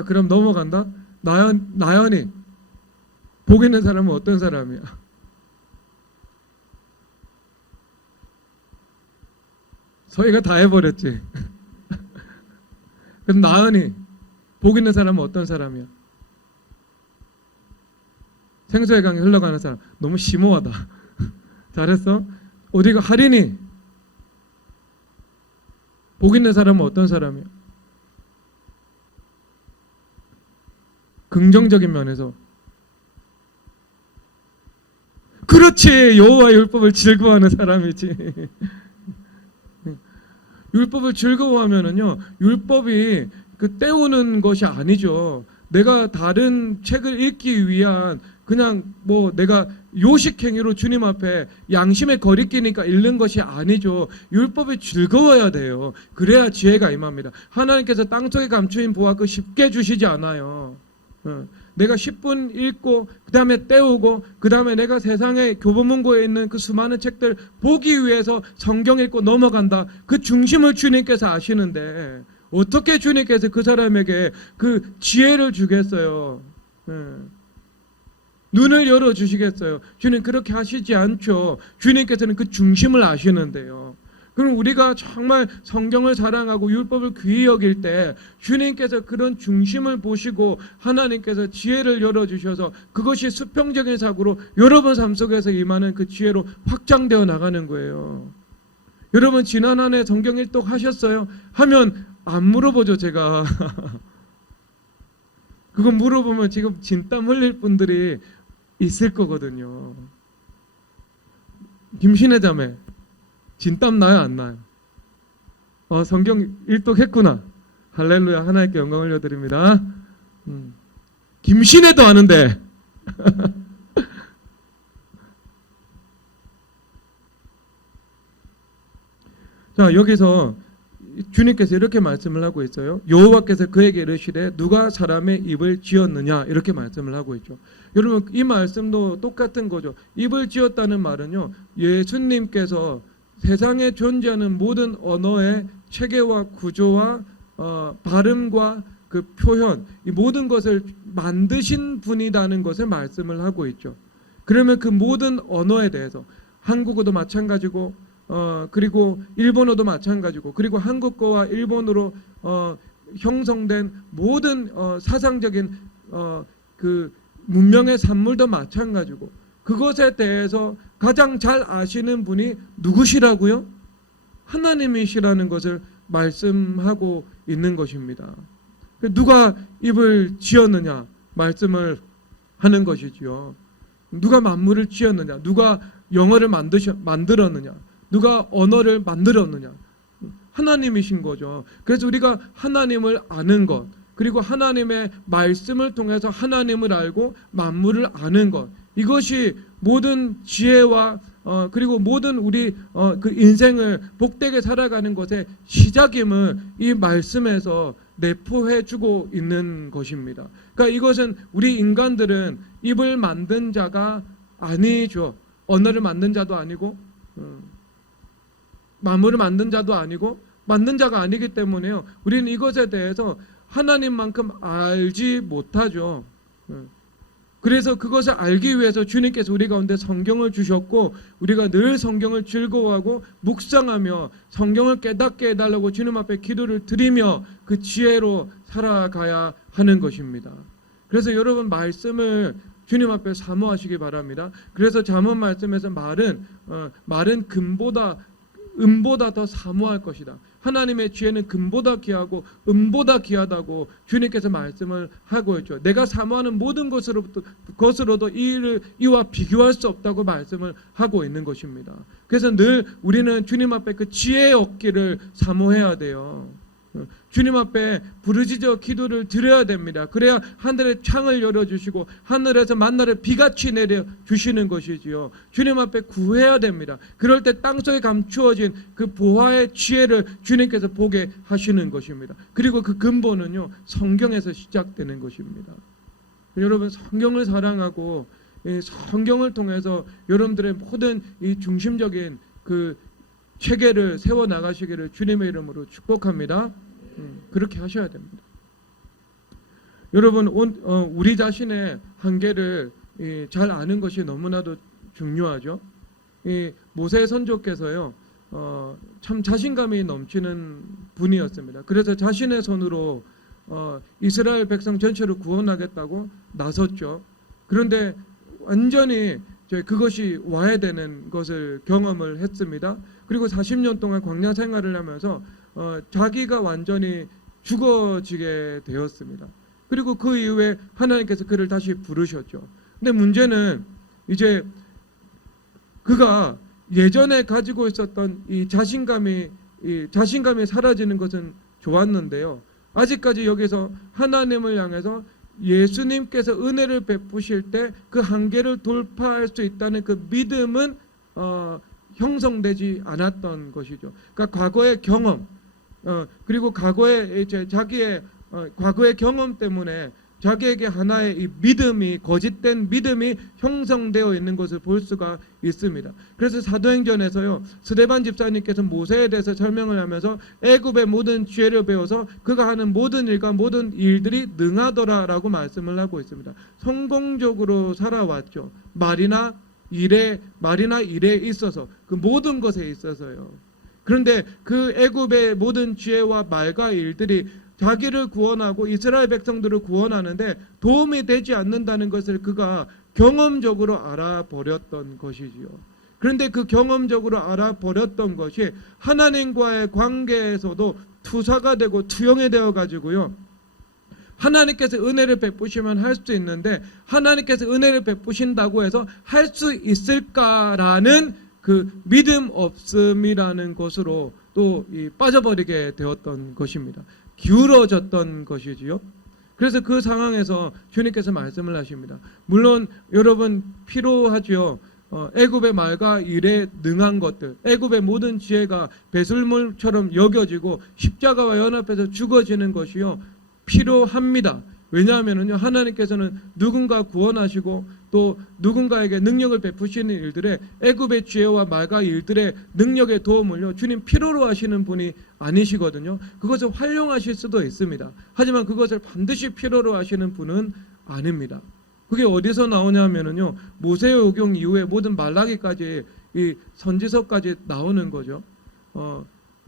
그럼 넘어간다. 나연이 복 있는 사람은 어떤 사람이야? 저희가 다 해버렸지. 그럼 나연이 복 있는 사람은 어떤 사람이야? 생수의 강에 흘러가는 사람. 너무 심오하다. 잘했어? 어디가 할인이 복 있는 사람은 어떤 사람이야? 긍정적인 면에서 그렇지. 여호와의 율법을 즐거워하는 사람이지. 율법을 즐거워하면은요, 율법이 때우는 것이 아니죠. 내가 다른 책을 읽기 위한 그냥 내가 요식행위로 주님 앞에 양심의 거리끼니까 읽는 것이 아니죠. 율법이 즐거워야 돼요. 그래야 지혜가 임합니다. 하나님께서 땅속에 감추인 보화 쉽게 주시지 않아요. 내가 10분 읽고 그 다음에 떼우고 그 다음에 내가 세상에 교보문고에 있는 그 수많은 책들 보기 위해서 성경 읽고 넘어간다. 그 중심을 주님께서 아시는데 어떻게 주님께서 그 사람에게 그 지혜를 주겠어요? 눈을 열어주시겠어요? 주님 그렇게 하시지 않죠. 주님께서는 그 중심을 아시는데요. 그럼 우리가 정말 성경을 사랑하고 율법을 귀히 여길 때 주님께서 그런 중심을 보시고 하나님께서 지혜를 열어주셔서 그것이 수평적인 사고로 여러분 삶 속에서 임하는 그 지혜로 확장되어 나가는 거예요. 여러분 지난 한 해 성경 일독 하셨어요? 하면 안 물어보죠 제가. 그거 물어보면 지금 진땀 흘릴 분들이 있을 거거든요. 김신혜 자매 진땀 나요 안 나요? 성경 일독했구나. 할렐루야. 하나님께 영광 올려드립니다. 김신혜도 아는데 자, 여기서 주님께서 이렇게 말씀을 하고 있어요. 여호와께서 그에게 이르시되 누가 사람의 입을 지었느냐 이렇게 말씀을 하고 있죠. 여러분 이 말씀도 똑같은 거죠. 입을 지었다는 말은요, 예수님께서 세상에 존재하는 모든 언어의 체계와 구조와 발음과 그 표현, 이 모든 것을 만드신 분이라는 것을 말씀을 하고 있죠. 그러면 그 모든 언어에 대해서 한국어도 마찬가지고 그리고 일본어도 마찬가지고 그리고 한국어와 일본어로 형성된 모든 사상적인 그 문명의 산물도 마찬가지고 그것에 대해서 가장 잘 아시는 분이 누구시라고요? 하나님이시라는 것을 말씀하고 있는 것입니다. 누가 입을 지었느냐 말씀을 하는 것이지요. 누가 만물을 지었느냐, 누가 영어를 만들었느냐, 누가 언어를 만들었느냐, 하나님이신 거죠. 그래서 우리가 하나님을 아는 것, 그리고 하나님의 말씀을 통해서 하나님을 알고 만물을 아는 것, 이것이 모든 지혜와 그리고 모든 우리 그 인생을 복되게 살아가는 것의 시작임을 이 말씀에서 내포해 주고 있는 것입니다. 그러니까 이것은 우리 인간들은 입을 만든 자가 아니죠. 언어를 만든 자도 아니고 만물을 만든 자도 아니고 만든 자가 아니기 때문에요. 우리는 이것에 대해서 하나님만큼 알지 못하죠. 그래서 그것을 알기 위해서 주님께서 우리 가운데 성경을 주셨고 우리가 늘 성경을 즐거워하고 묵상하며 성경을 깨닫게 해달라고 주님 앞에 기도를 드리며 그 지혜로 살아가야 하는 것입니다. 그래서 여러분 말씀을 주님 앞에 사모하시기 바랍니다. 그래서 잠언 말씀에서 말은 금보다 더 사모할 것이다. 하나님의 지혜는 금보다 귀하고 은보다 귀하다고 주님께서 말씀을 하고 있죠. 내가 사모하는 모든 것으로도 이와 비교할 수 없다고 말씀을 하고 있는 것입니다. 그래서 늘 우리는 주님 앞에 그 지혜의 얻기를 사모해야 돼요. 주님 앞에 부르짖어 기도를 드려야 됩니다. 그래야 하늘의 창을 열어주시고 하늘에서 만나를 비같이 내려주시는 것이지요. 주님 앞에 구해야 됩니다. 그럴 때 땅속에 감추어진 그 보화의 지혜를 주님께서 보게 하시는 것입니다. 그리고 그 근본은요, 성경에서 시작되는 것입니다. 여러분 성경을 사랑하고 성경을 통해서 여러분들의 모든 이 중심적인 그 체계를 세워 나가시기를 주님의 이름으로 축복합니다. 그렇게 하셔야 됩니다. 여러분 우리 자신의 한계를 잘 아는 것이 너무나도 중요하죠. 모세 선조께서요 참 자신감이 넘치는 분이었습니다. 그래서 자신의 손으로 이스라엘 백성 전체를 구원하겠다고 나섰죠. 그런데 완전히 그것이 와야 되는 것을 경험을 했습니다. 그리고 40년 동안 광야 생활을 하면서 자기가 완전히 죽어지게 되었습니다. 그리고 그 이후에 하나님께서 그를 다시 부르셨죠. 근데 문제는 이제 그가 예전에 가지고 있었던 이 자신감이 사라지는 것은 좋았는데요. 아직까지 여기서 하나님을 향해서 예수님께서 은혜를 베푸실 때 그 한계를 돌파할 수 있다는 그 믿음은 형성되지 않았던 것이죠. 그러니까 과거의 경험 그리고 과거의 자기의 과거의 경험 때문에 자기에게 하나의 이 믿음이 거짓된 믿음이 형성되어 있는 것을 볼 수가 있습니다. 그래서 사도행전에서요 스데반 집사님께서 모세에 대해서 설명을 하면서 애굽의 모든 지혜를 배워서 그가 하는 모든 일과 모든 일들이 능하더라라고 말씀을 하고 있습니다. 성공적으로 살아왔죠. 말이나 일에 있어서 그 모든 것에 있어서요. 그런데 그 애굽의 모든 지혜와 말과 일들이 자기를 구원하고 이스라엘 백성들을 구원하는데 도움이 되지 않는다는 것을 그가 경험적으로 알아버렸던 것이지요. 그런데 그 경험적으로 알아버렸던 것이 하나님과의 관계에서도 투사가 되고 투영이 되어 가지고요. 하나님께서 은혜를 베푸시면 할 수 있는데 하나님께서 은혜를 베푸신다고 해서 할 수 있을까라는 그 믿음 없음이라는 것으로 또 빠져버리게 되었던 것입니다. 기울어졌던 것이지요. 그래서 그 상황에서 주님께서 말씀을 하십니다. 물론 여러분 필요하지요. 애굽의 말과 일에 능한 것들, 애굽의 모든 지혜가 배설물처럼 여겨지고 십자가와 연합해서 죽어지는 것이요 필요합니다. 왜냐하면요 하나님께서는 누군가 구원하시고 또 누군가에게 능력을 베푸시는 일들에 애굽의 지혜와 말과 일들의 능력의 도움을요 주님 필요로 하시는 분이 아니시거든요. 그것을 활용하실 수도 있습니다. 하지만 그것을 반드시 필요로 하시는 분은 아닙니다. 그게 어디서 나오냐면요 모세오경 이후에 모든 말라기까지 이 선지서까지 나오는 거죠.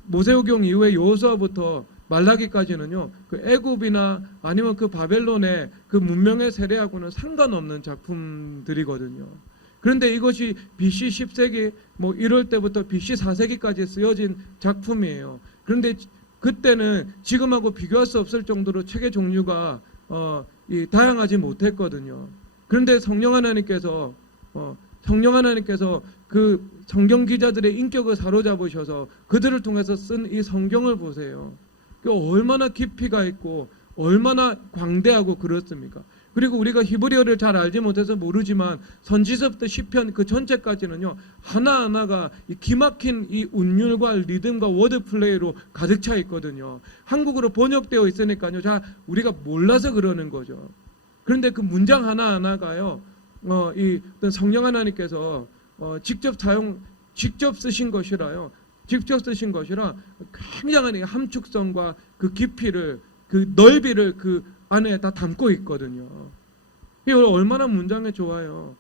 모세오경 이후에 여호수아부터 말라기까지는요 그 애굽이나 아니면 그 바벨론의 그 문명의 세례하고는 상관없는 작품들이거든요. 그런데 이것이 BC 10세기 뭐 이럴 때부터 BC 4세기까지 쓰여진 작품이에요. 그런데 그때는 지금하고 비교할 수 없을 정도로 책의 종류가 다양하지 못했거든요. 그런데 성령 하나님께서 그 성경 기자들의 인격을 사로잡으셔서 그들을 통해서 쓴 이 성경을 보세요. 얼마나 깊이가 있고 얼마나 광대하고 그렇습니까? 그리고 우리가 히브리어를 잘 알지 못해서 모르지만 선지서부터 시편 그 전체까지는요 하나하나가 이 기막힌 이 운율과 리듬과 워드 플레이로 가득 차 있거든요. 한국어로 번역되어 있으니까요 자 우리가 몰라서 그러는 거죠. 그런데 그 문장 하나하나가요 이 어떤 성령 하나님께서 직접 쓰신 것이라요. 직접 쓰신 것이라 굉장한 함축성과 그 깊이를 그 넓이를 그 안에 다 담고 있거든요. 이게 얼마나 문장이 좋아요.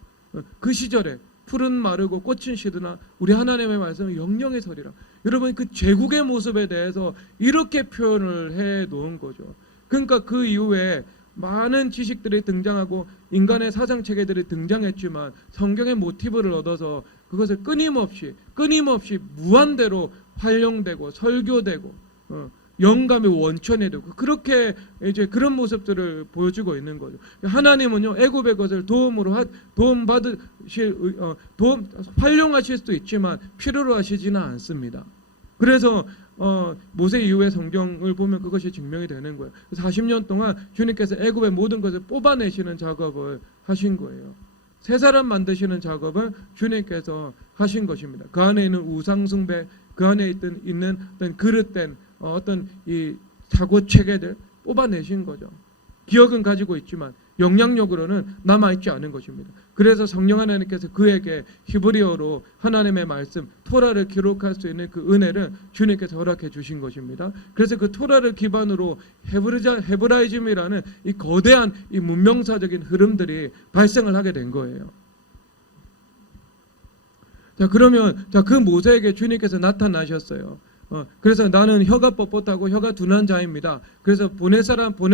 그 시절에 풀은 마르고 꽃은 시드나 우리 하나님의 말씀은 영영의 설이라. 여러분 그 제국의 모습에 대해서 이렇게 표현을 해 놓은 거죠. 그러니까 그 이후에 많은 지식들이 등장하고 인간의 사상 체계들이 등장했지만 성경의 모티브를 얻어서 그것을 끊임없이 무한대로 활용되고 설교되고 영감의 원천이 되고 그렇게 이제 그런 모습들을 보여주고 있는 거죠. 하나님은요 애굽의 것을 활용하실 수도 있지만 필요로 하시지는 않습니다. 그래서 모세 이후의 성경을 보면 그것이 증명이 되는 거예요. 40년 동안 주님께서 애굽의 모든 것을 뽑아내시는 작업을 하신 거예요. 새 사람 만드시는 작업을 주님께서 하신 것입니다. 그 안에 있는 우상 숭배, 그 안에 있는 어떤 그릇된 어떤 이 사고 체계들 뽑아내신 거죠. 기억은 가지고 있지만 영향력으로는 남아있지 않은 것입니다. 그래서 성령 하나님께서 그에게 히브리어로 하나님의 말씀 토라를 기록할 수 있는 그 은혜를 주님께서 허락해 주신 것입니다. 그래서 그 토라를 기반으로 헤브라이즘이라는 이 거대한 이 문명사적인 흐름들이 발생을 하게 된 거예요. 자 그러면 그 모세에게 주님께서 나타나셨어요. 그래서 나는 혀가 뻣뻣하고 혀가 둔한 자입니다. 그래서 보낼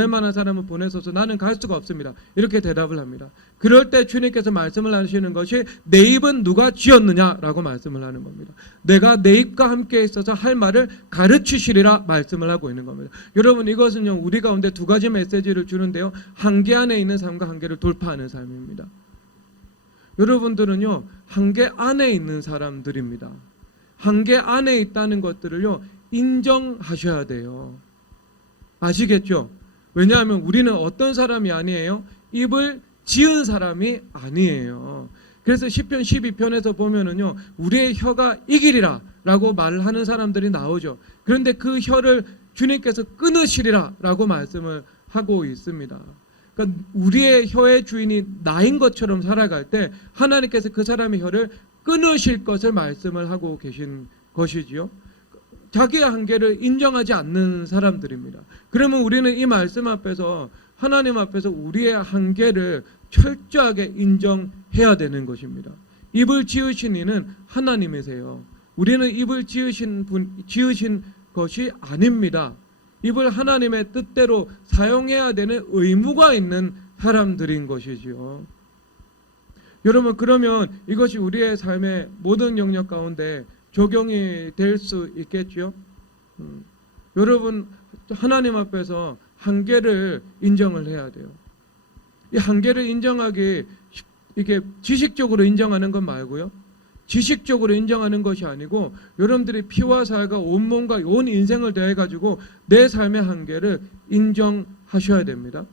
만한 사람은 보내소서. 나는 갈 수가 없습니다. 이렇게 대답을 합니다. 그럴 때 주님께서 말씀을 하시는 것이 내 입은 누가 지었느냐라고 말씀을 하는 겁니다. 내가 내 입과 함께 있어서 할 말을 가르치시리라 말씀을 하고 있는 겁니다. 여러분 이것은요 우리 가운데 두 가지 메시지를 주는데요. 한계 안에 있는 삶과 한계를 돌파하는 삶입니다. 여러분들은요 한계 안에 있는 사람들입니다. 한계 안에 있다는 것들을요 인정하셔야 돼요. 아시겠죠? 왜냐하면 우리는 어떤 사람이 아니에요? 입을 지은 사람이 아니에요. 그래서 시편 12편에서 보면은요 우리의 혀가 이기리라 라고 말하는 사람들이 나오죠. 그런데 그 혀를 주님께서 끊으시리라 라고 말씀을 하고 있습니다. 그러니까 우리의 혀의 주인이 나인 것처럼 살아갈 때 하나님께서 그 사람의 혀를 끊으실 것을 말씀을 하고 계신 것이지요. 자기의 한계를 인정하지 않는 사람들입니다. 그러면 우리는 이 말씀 앞에서 하나님 앞에서 우리의 한계를 철저하게 인정해야 되는 것입니다. 입을 지으신 이는 하나님이세요. 우리는 입을 지으신 것이 아닙니다. 입을 하나님의 뜻대로 사용해야 되는 의무가 있는 사람들인 것이지요. 여러분 그러면 이것이 우리의 삶의 모든 영역 가운데 적용이 될 수 있겠죠. 여러분 하나님 앞에서 한계를 인정을 해야 돼요. 이 한계를 인정하기 이게 지식적으로 인정하는 것 말고요. 지식적으로 인정하는 것이 아니고 여러분들이 피와 살과 온몸과 온 인생을 대해 가지고 내 삶의 한계를 인정하셔야 됩니다.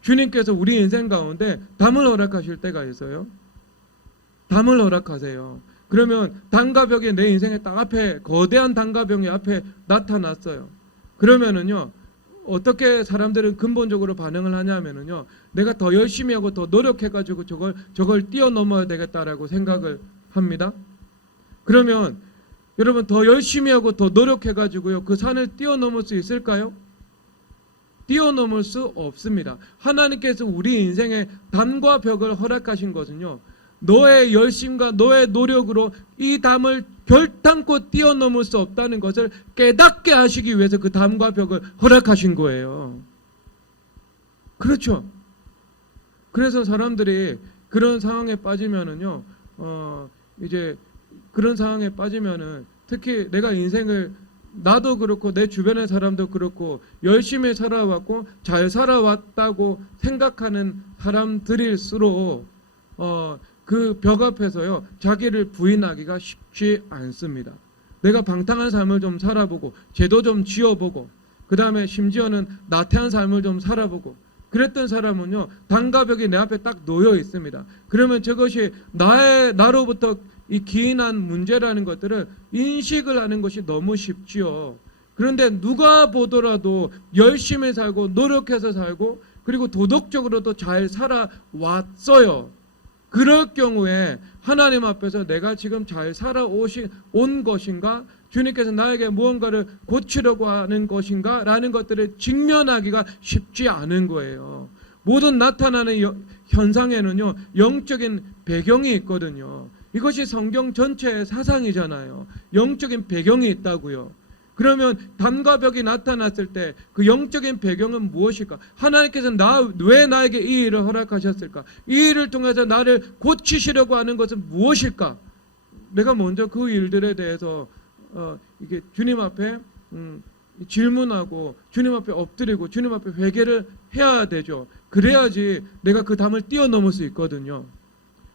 주님께서 우리 인생 가운데 담을 허락하실 때가 있어요. 담을 허락하세요. 그러면 담과 벽이 내 인생의 딱 앞에, 거대한 담과 벽이 앞에 나타났어요. 그러면은요, 어떻게 사람들은 근본적으로 반응을 하냐면은요, 내가 더 열심히 하고 더 노력해가지고 저걸 뛰어넘어야 되겠다라고 생각을 합니다. 그러면 여러분, 더 열심히 하고 더 노력해가지고요, 그 산을 뛰어넘을 수 있을까요? 뛰어넘을 수 없습니다. 하나님께서 우리 인생에 담과 벽을 허락하신 것은요, 너의 열심과 너의 노력으로 이 담을 결단코 뛰어넘을 수 없다는 것을 깨닫게 하시기 위해서 그 담과 벽을 허락하신 거예요. 그렇죠. 그래서 사람들이 그런 상황에 빠지면은요, 이제 그런 상황에 빠지면은, 특히 내가 인생을, 나도 그렇고 내 주변의 사람도 그렇고 열심히 살아왔고 잘 살아왔다고 생각하는 사람들일수록 그 벽 앞에서요, 자기를 부인하기가 쉽지 않습니다. 내가 방탕한 삶을 좀 살아보고 죄도 좀 지어보고 그 다음에 심지어는 나태한 삶을 좀 살아보고 그랬던 사람은요, 담과 벽이 내 앞에 딱 놓여 있습니다. 그러면 저것이 나로부터 이 기인한 문제라는 것들을 인식을 하는 것이 너무 쉽지요. 그런데 누가 보더라도 열심히 살고 노력해서 살고 그리고 도덕적으로도 잘 살아왔어요. 그럴 경우에 하나님 앞에서 내가 지금 잘 살아온 것인가, 주님께서 나에게 무언가를 고치려고 하는 것인가 라는 것들을 직면하기가 쉽지 않은 거예요. 모든 나타나는 현상에는요, 영적인 배경이 있거든요. 이것이 성경 전체의 사상이잖아요. 영적인 배경이 있다고요. 그러면 담과 벽이 나타났을 때 그 영적인 배경은 무엇일까? 하나님께서 왜 나에게 이 일을 허락하셨을까? 이 일을 통해서 나를 고치시려고 하는 것은 무엇일까? 내가 먼저 그 일들에 대해서 이게 주님 앞에 질문하고 주님 앞에 엎드리고 주님 앞에 회개를 해야 되죠. 그래야지 내가 그 담을 뛰어넘을 수 있거든요.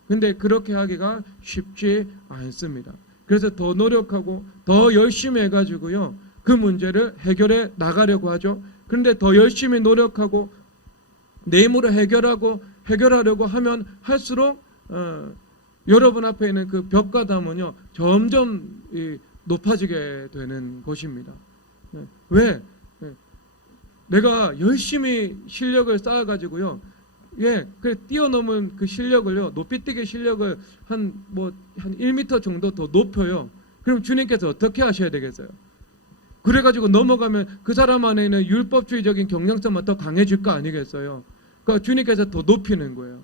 근데 그렇게 하기가 쉽지 않습니다. 그래서 더 노력하고 더 열심히 해가지고요, 그 문제를 해결해 나가려고 하죠. 그런데 더 열심히 노력하고 내 힘으로 해결하려고 하면 할수록 여러분 앞에 있는 그 벽과 담은요, 점점 높아지게 되는 것입니다. 왜? 내가 열심히 실력을 쌓아가지고요, 그 뛰어넘은 그 실력을요, 높이뛰기 실력을 한 1m 정도 더 높여요. 그럼 주님께서 어떻게 하셔야 되겠어요? 그래가지고 넘어가면 그 사람 안에 있는 율법주의적인 경향성만 더 강해질 거 아니겠어요? 그러니까 주님께서 더 높이는 거예요.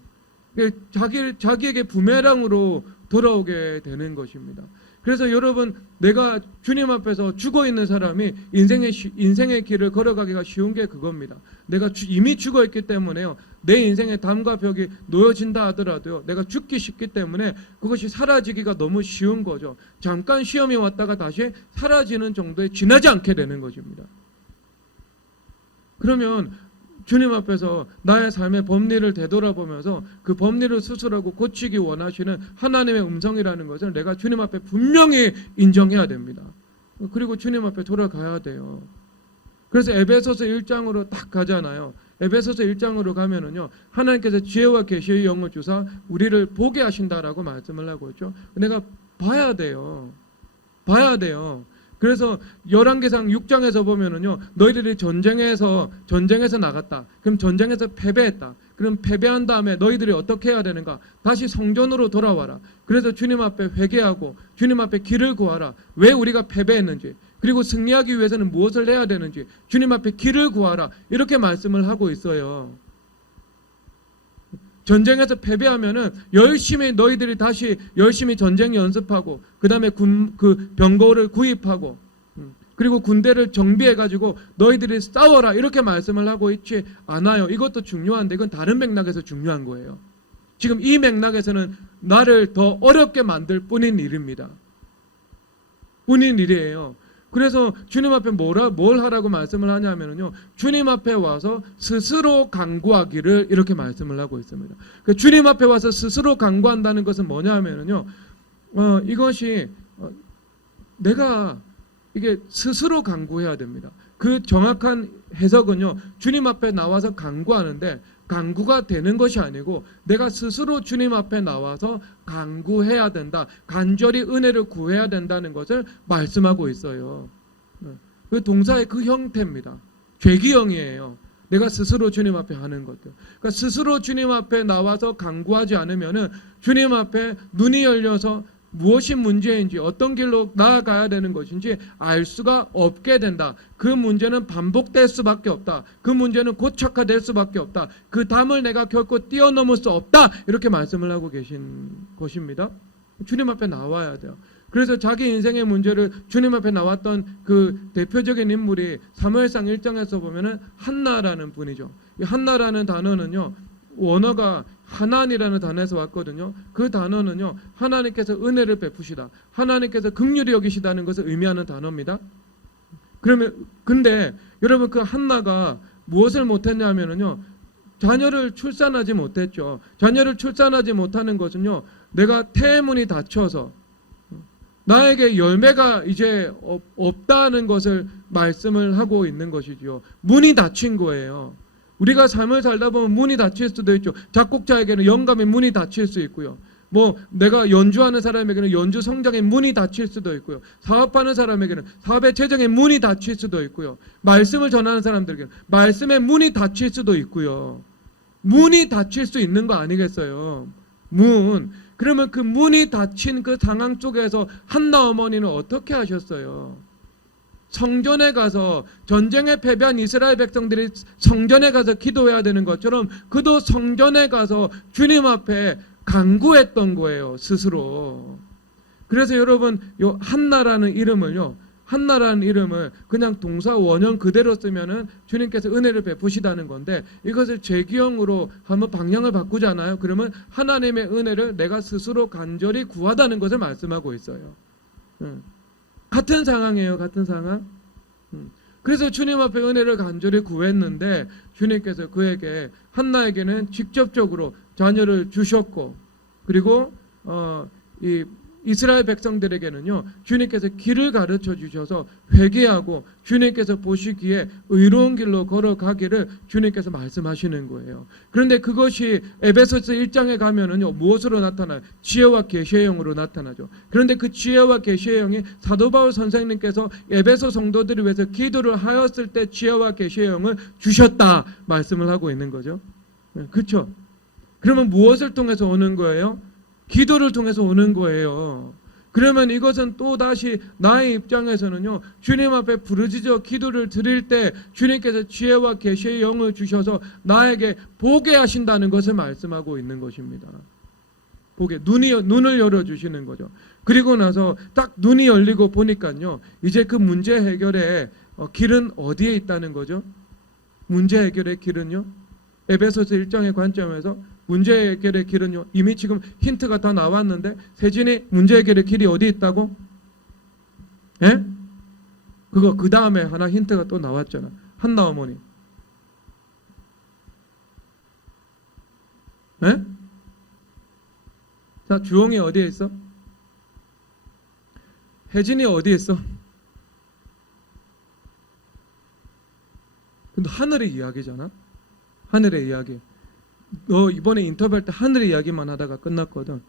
자기에게 부메랑으로 돌아오게 되는 것입니다. 그래서 여러분, 내가 주님 앞에서 죽어 있는 사람이 인생의 길을 걸어가기가 쉬운 게 그겁니다. 내가 이미 죽어 있기 때문에요, 내 인생의 담과 벽이 놓여진다 하더라도요, 내가 죽기 쉽기 때문에 그것이 사라지기가 너무 쉬운 거죠. 잠깐 시험이 왔다가 다시 사라지는 정도에 지나지 않게 되는 것입니다. 그러면 주님 앞에서 나의 삶의 법리를 되돌아보면서 그 법리를 수술하고 고치기 원하시는 하나님의 음성이라는 것을 내가 주님 앞에 분명히 인정해야 됩니다. 그리고 주님 앞에 돌아가야 돼요. 그래서 에베소서 1장으로 딱 가잖아요. 에베소서 1장으로 가면은요, 하나님께서 지혜와 계시의 영을 주사 우리를 보게 하신다라고 말씀을 하고 있죠. 내가 봐야 돼요. 그래서 열왕기상 6장에서 보면은요, 너희들이 전쟁에서 나갔다. 그럼 전쟁에서 패배했다. 그럼 패배한 다음에 너희들이 어떻게 해야 되는가? 다시 성전으로 돌아와라. 그래서 주님 앞에 회개하고 주님 앞에 길을 구하라. 왜 우리가 패배했는지, 그리고 승리하기 위해서는 무엇을 해야 되는지 주님 앞에 길을 구하라. 이렇게 말씀을 하고 있어요. 전쟁에서 패배하면은 너희들이 다시 열심히 전쟁 연습하고 그 다음에 그 병거를 구입하고 그리고 군대를 정비해가지고 너희들이 싸워라, 이렇게 말씀을 하고 있지 않아요. 이것도 중요한데 이건 다른 맥락에서 중요한 거예요. 지금 이 맥락에서는 나를 더 어렵게 만들 뿐인 일입니다. 뿐인 일이에요. 그래서 주님 앞에 뭘 하라고 말씀을 하냐면요, 주님 앞에 와서 스스로 간구하기를 이렇게 말씀을 하고 있습니다. 주님 앞에 와서 스스로 간구한다는 것은 뭐냐 하면요, 이것이 내가 이게 스스로 간구해야 됩니다. 그 정확한 해석은요, 주님 앞에 나와서 간구하는데 간구가 되는 것이 아니고 내가 스스로 주님 앞에 나와서 간구해야 된다. 간절히 은혜를 구해야 된다는 것을 말씀하고 있어요. 그 동사의 그 형태입니다. 죄기형이에요. 내가 스스로 주님 앞에 하는 것들. 그러니까 스스로 주님 앞에 나와서 간구하지 않으면은 주님 앞에 눈이 열려서 무엇이 문제인지 어떤 길로 나아가야 되는 것인지 알 수가 없게 된다. 그 문제는 반복될 수밖에 없다. 그 문제는 고착화될 수밖에 없다. 그 담을 내가 결코 뛰어넘을 수 없다. 이렇게 말씀을 하고 계신 것입니다. 주님 앞에 나와야 돼요. 그래서 자기 인생의 문제를 주님 앞에 나왔던 그 대표적인 인물이 사무엘상 1장에서 보면은 한나라는 분이죠. 이 한나라는 단어는요, 원어가 하나니라는 단어에서 왔거든요. 그 단어는요, 하나님께서 은혜를 베푸시다, 하나님께서 긍휼히 여기시다는 것을 의미하는 단어입니다. 그러면 근데 여러분 그 한나가 무엇을 못했냐면은요, 자녀를 출산하지 못했죠. 자녀를 출산하지 못하는 것은요, 내가 태문이 닫혀서 나에게 열매가 이제 없다는 것을 말씀을 하고 있는 것이지요. 문이 닫힌 거예요. 우리가 삶을 살다 보면 문이 닫힐 수도 있죠. 작곡자에게는 영감의 문이 닫힐 수 있고요. 뭐 내가 연주하는 사람에게는 연주 성장의 문이 닫힐 수도 있고요. 사업하는 사람에게는 사업의 재정의 문이 닫힐 수도 있고요. 말씀을 전하는 사람들에게는 말씀의 문이 닫힐 수도 있고요. 문이 닫힐 수 있는 거 아니겠어요? 문. 그러면 그 문이 닫힌 그 상황 속에서 한나 어머니는 어떻게 하셨어요? 성전에 가서 전쟁에 패배한 이스라엘 백성들이 성전에 가서 기도해야 되는 것처럼 그도 성전에 가서 주님 앞에 간구했던 거예요, 스스로. 그래서 여러분 요 한나라는 이름을요, 한나라는 이름을 그냥 동사 원형 그대로 쓰면은 주님께서 은혜를 베푸시다는 건데, 이것을 죄기형으로 한번 방향을 바꾸잖아요. 그러면 하나님의 은혜를 내가 스스로 간절히 구하다는 것을 말씀하고 있어요. 같은 상황이에요. 같은 상황. 그래서 주님 앞에 은혜를 간절히 구했는데 주님께서 그에게 한나에게는 직접적으로 자녀를 주셨고, 그리고 이 이스라엘 백성들에게는요, 주님께서 길을 가르쳐 주셔서 회개하고 주님께서 보시기에 의로운 길로 걸어가기를 주님께서 말씀하시는 거예요. 그런데 그것이 에베소서 1장에 가면은요, 무엇으로 나타나요? 지혜와 계시의 영으로 나타나죠. 그런데 그 지혜와 계시의 영이 사도 바울 선생님께서 에베소 성도들을 위해서 기도를 하였을 때 지혜와 계시의 영을 주셨다 말씀을 하고 있는 거죠. 그렇죠? 그러면 무엇을 통해서 오는 거예요? 기도를 통해서 오는 거예요. 그러면 이것은 또다시 나의 입장에서는요, 주님 앞에 부르짖어 기도를 드릴 때 주님께서 지혜와 계시의 영을 주셔서 나에게 보게 하신다는 것을 말씀하고 있는 것입니다. 보게, 눈을 열어주시는 거죠. 그리고 나서 딱 눈이 열리고 보니까요, 이제 그 문제 해결의 길은 어디에 있다는 거죠? 문제 해결의 길은요, 에베소서 1장의 관점에서 문제 해결의 길은요, 이미 지금 힌트가 다 나왔는데, 세진이 문제 해결의 길이 어디 있다고? 예? 그거 그 다음에 하나 힌트가 또 나왔잖아. 한나 어머니. 예? 자, 주홍이 어디에 있어? 혜진이 어디에 있어? 근데 하늘의 이야기잖아. 하늘의 이야기. 너 이번에 인터뷰할 때 하늘의 이야기만 하다가 끝났거든.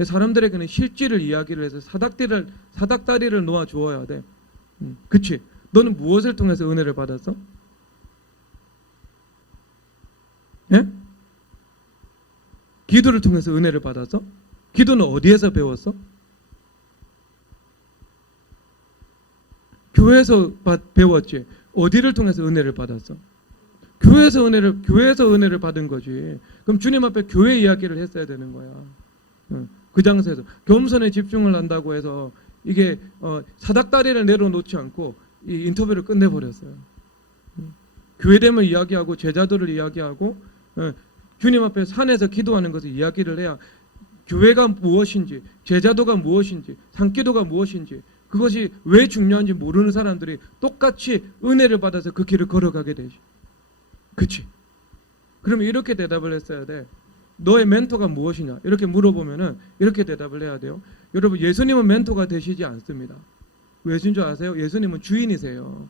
사람들에게는 실질을 이야기를 해서 사닥다리를 놓아 주어야 돼. 그치? 너는 무엇을 통해서 은혜를 받았어? 예? 기도를 통해서 은혜를 받았어? 기도는 어디에서 배웠어? 교회에서 배웠지. 어디를 통해서 은혜를 받았어? 교회에서 은혜를 받은 거지. 그럼 주님 앞에 교회 이야기를 했어야 되는 거야. 그 장소에서 겸손에 집중을 한다고 해서 이게 사닥다리를 내려놓지 않고 이 인터뷰를 끝내버렸어요. 교회됨을 이야기하고 제자도를 이야기하고 주님 앞에 산에서 기도하는 것을 이야기를 해야 교회가 무엇인지, 제자도가 무엇인지, 산기도가 무엇인지, 그것이 왜 중요한지 모르는 사람들이 똑같이 은혜를 받아서 그 길을 걸어가게 되지. 그치? 그러면 이렇게 대답을 했어야 돼. 너의 멘토가 무엇이냐? 이렇게 물어보면은 이렇게 대답을 해야 돼요. 여러분, 예수님은 멘토가 되시지 않습니다. 왜신 줄 아세요? 예수님은 주인이세요.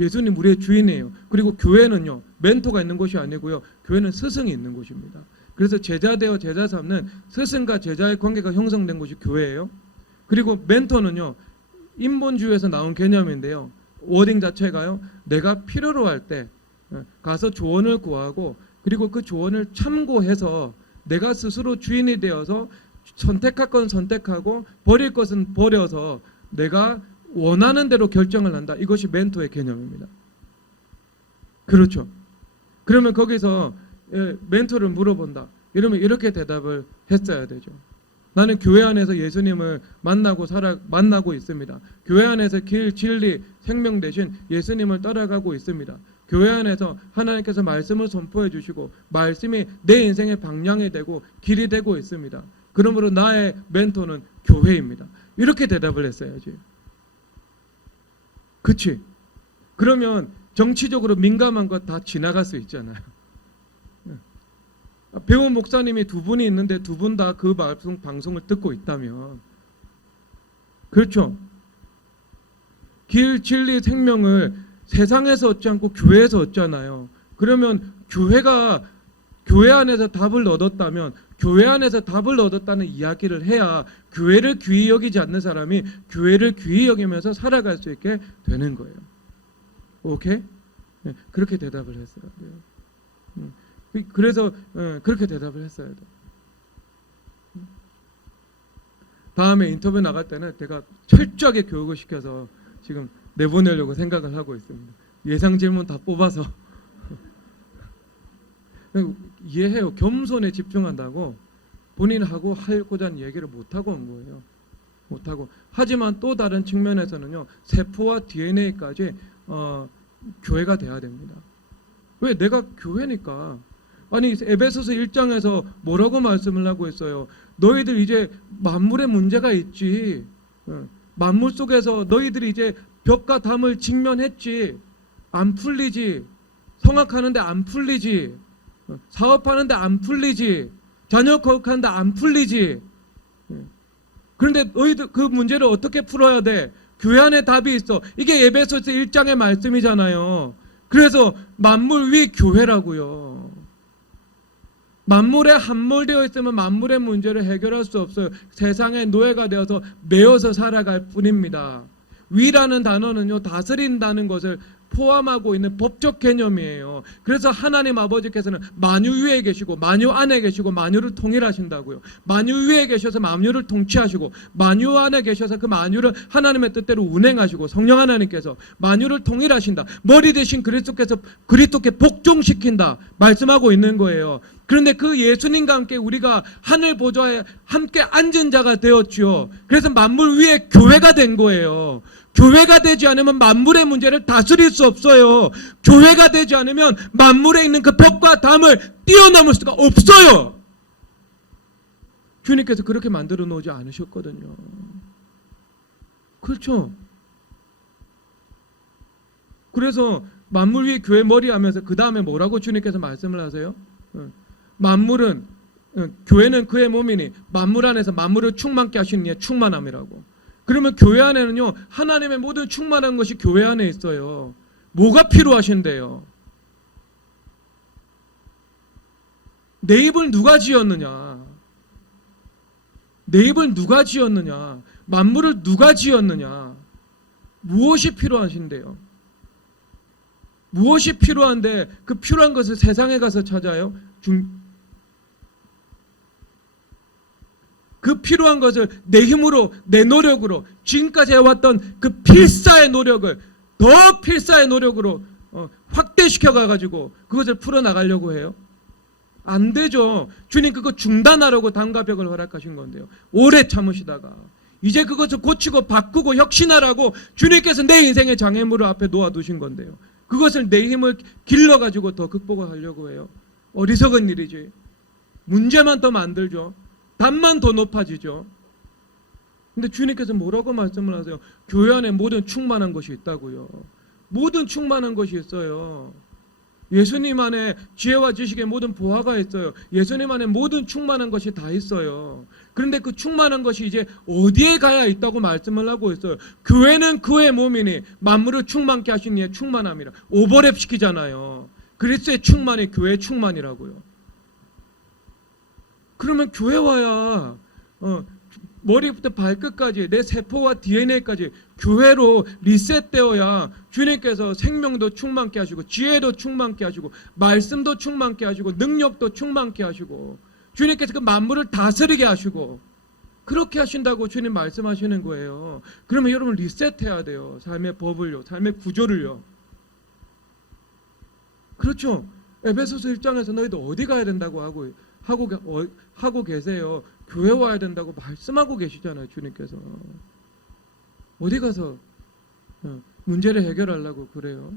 예수님 우리의 주인이에요. 그리고 교회는요, 멘토가 있는 곳이 아니고요, 교회는 스승이 있는 곳입니다. 그래서 제자 되어 제자 삼는 스승과 제자의 관계가 형성된 곳이 교회예요. 그리고 멘토는요, 인본주의에서 나온 개념인데요, 워딩 자체가요, 내가 필요로 할 때 가서 조언을 구하고, 그리고 그 조언을 참고해서 내가 스스로 주인이 되어서 선택할 건 선택하고 버릴 것은 버려서 내가 원하는 대로 결정을 한다. 이것이 멘토의 개념입니다. 그렇죠. 그러면 거기서 멘토를 물어본다. 이러면 이렇게 대답을 했어야 되죠. 나는 교회 안에서 예수님을 만나고 있습니다. 교회 안에서 길, 진리, 생명 대신 예수님을 따라가고 있습니다. 교회 안에서 하나님께서 말씀을 선포해 주시고 말씀이 내 인생의 방향이 되고 길이 되고 있습니다. 그러므로 나의 멘토는 교회입니다. 이렇게 대답을 했어야지. 그치? 그러면 정치적으로 민감한 것 다 지나갈 수 있잖아요. 배우 목사님이 두 분이 있는데 두 분 다 그 방송을 듣고 있다면, 그렇죠? 길, 진리, 생명을 세상에서 얻지 않고 교회에서 얻잖아요. 그러면 교회 안에서 답을 얻었다면, 교회 안에서 답을 얻었다는 이야기를 해야 교회를 귀히 여기지 않는 사람이 교회를 귀히 여기면서 살아갈 수 있게 되는 거예요. 오케이? 네, 그렇게 대답을 했어야 돼요. 그래서 그렇게 대답을 했어야 돼요. 다음에 인터뷰 나갈 때는 제가 철저하게 교육을 시켜서 지금 내보내려고 생각을 하고 있습니다. 예상 질문 다 뽑아서. 이해해요. 겸손에 집중한다고 본인하고 하고자 하는 얘기를 못하고 온 거예요. 못하고. 하지만 또 다른 측면에서는요, 세포와 DNA까지 교회가 돼야 됩니다. 왜? 내가 교회니까. 아니, 에베소서 1장에서 뭐라고 말씀을 하고 있어요? 너희들 이제 만물의 문제가 있지. 만물 속에서 너희들이 이제 벽과 담을 직면했지. 안 풀리지. 성악하는데 안 풀리지. 사업하는데 안 풀리지. 자녀 거역하는데 안 풀리지. 그런데 너희들 그 문제를 어떻게 풀어야 돼? 교회 안에 답이 있어. 이게 에베소서 1장의 말씀이잖아요. 그래서 만물 위 교회라고요. 만물에 함몰되어 있으면 만물의 문제를 해결할 수 없어요. 세상의 노예가 되어서 매여서 살아갈 뿐입니다. 위라는 단어는요, 다스린다는 것을 포함하고 있는 법적 개념이에요. 그래서 하나님 아버지께서는 만유 위에 계시고 만유 안에 계시고 만유를 통일하신다고요. 만유 위에 계셔서 만유를 통치하시고 만유 안에 계셔서 그 만유를 하나님의 뜻대로 운행하시고 성령 하나님께서 만유를 통일하신다. 머리 대신 그리스도께서 그리스도께 복종시킨다 말씀하고 있는 거예요. 그런데 그 예수님과 함께 우리가 하늘 보좌에 함께 앉은 자가 되었지요. 그래서 만물 위에 교회가 된 거예요. 교회가 되지 않으면 만물의 문제를 다스릴 수 없어요. 교회가 되지 않으면 만물에 있는 그 벽과 담을 뛰어넘을 수가 없어요. 주님께서 그렇게 만들어 놓지 않으셨거든요. 그렇죠? 그래서 만물 위에 교회 머리 하면서 그 다음에 뭐라고 주님께서 말씀을 하세요? 만물은, 교회는 그의 몸이니 만물 안에서 만물을 충만케 하시는 이의 충만함이라고. 그러면 교회 안에는요, 하나님의 모든 충만한 것이 교회 안에 있어요. 뭐가 필요하신데요? 내 입을 누가 지었느냐? 내 입을 누가 지었느냐? 만물을 누가 지었느냐? 무엇이 필요하신데요? 무엇이 필요한데 그 필요한 것을 세상에 가서 찾아요? 그 필요한 것을 내 힘으로, 내 노력으로, 지금까지 해왔던 그 필사의 노력을 더 필사의 노력으로 확대시켜 가지고 그것을 풀어나가려고 해요. 안 되죠. 주님 그거 중단하라고 담과 벽을 허락하신 건데요. 오래 참으시다가 이제 그것을 고치고 바꾸고 혁신하라고 주님께서 내 인생의 장애물을 앞에 놓아두신 건데요. 그것을 내 힘을 길러가지고 더 극복을 하려고 해요. 어리석은 일이지. 문제만 더 만들죠. 담만 더 높아지죠. 근데 주님께서 뭐라고 말씀을 하세요? 교회 안에 모든 충만한 것이 있다고요. 모든 충만한 것이 있어요. 예수님 안에 지혜와 지식의 모든 보화가 있어요. 예수님 안에 모든 충만한 것이 다 있어요. 그런데 그 충만한 것이 이제 어디에 가야 있다고 말씀을 하고 있어요. 교회는 그의 몸이니 만물을 충만케 하신 이의 충만함이라. 오버랩 시키잖아요. 그리스도의 충만이 교회의 충만이라고요. 그러면 교회 와야 머리부터 발끝까지 내 세포와 DNA까지 교회로 리셋되어야 주님께서 생명도 충만케 하시고 지혜도 충만케 하시고 말씀도 충만케 하시고 능력도 충만케 하시고 주님께서 그 만물을 다스리게 하시고 그렇게 하신다고 주님 말씀하시는 거예요. 그러면 여러분 리셋해야 돼요. 삶의 법을요. 삶의 구조를요. 그렇죠. 에베소서 1장에서 너희도 어디 가야 된다고 하고 계세요. 교회 와야 된다고 말씀하고 계시잖아요. 주님께서. 어디 가서 문제를 해결하려고 그래요.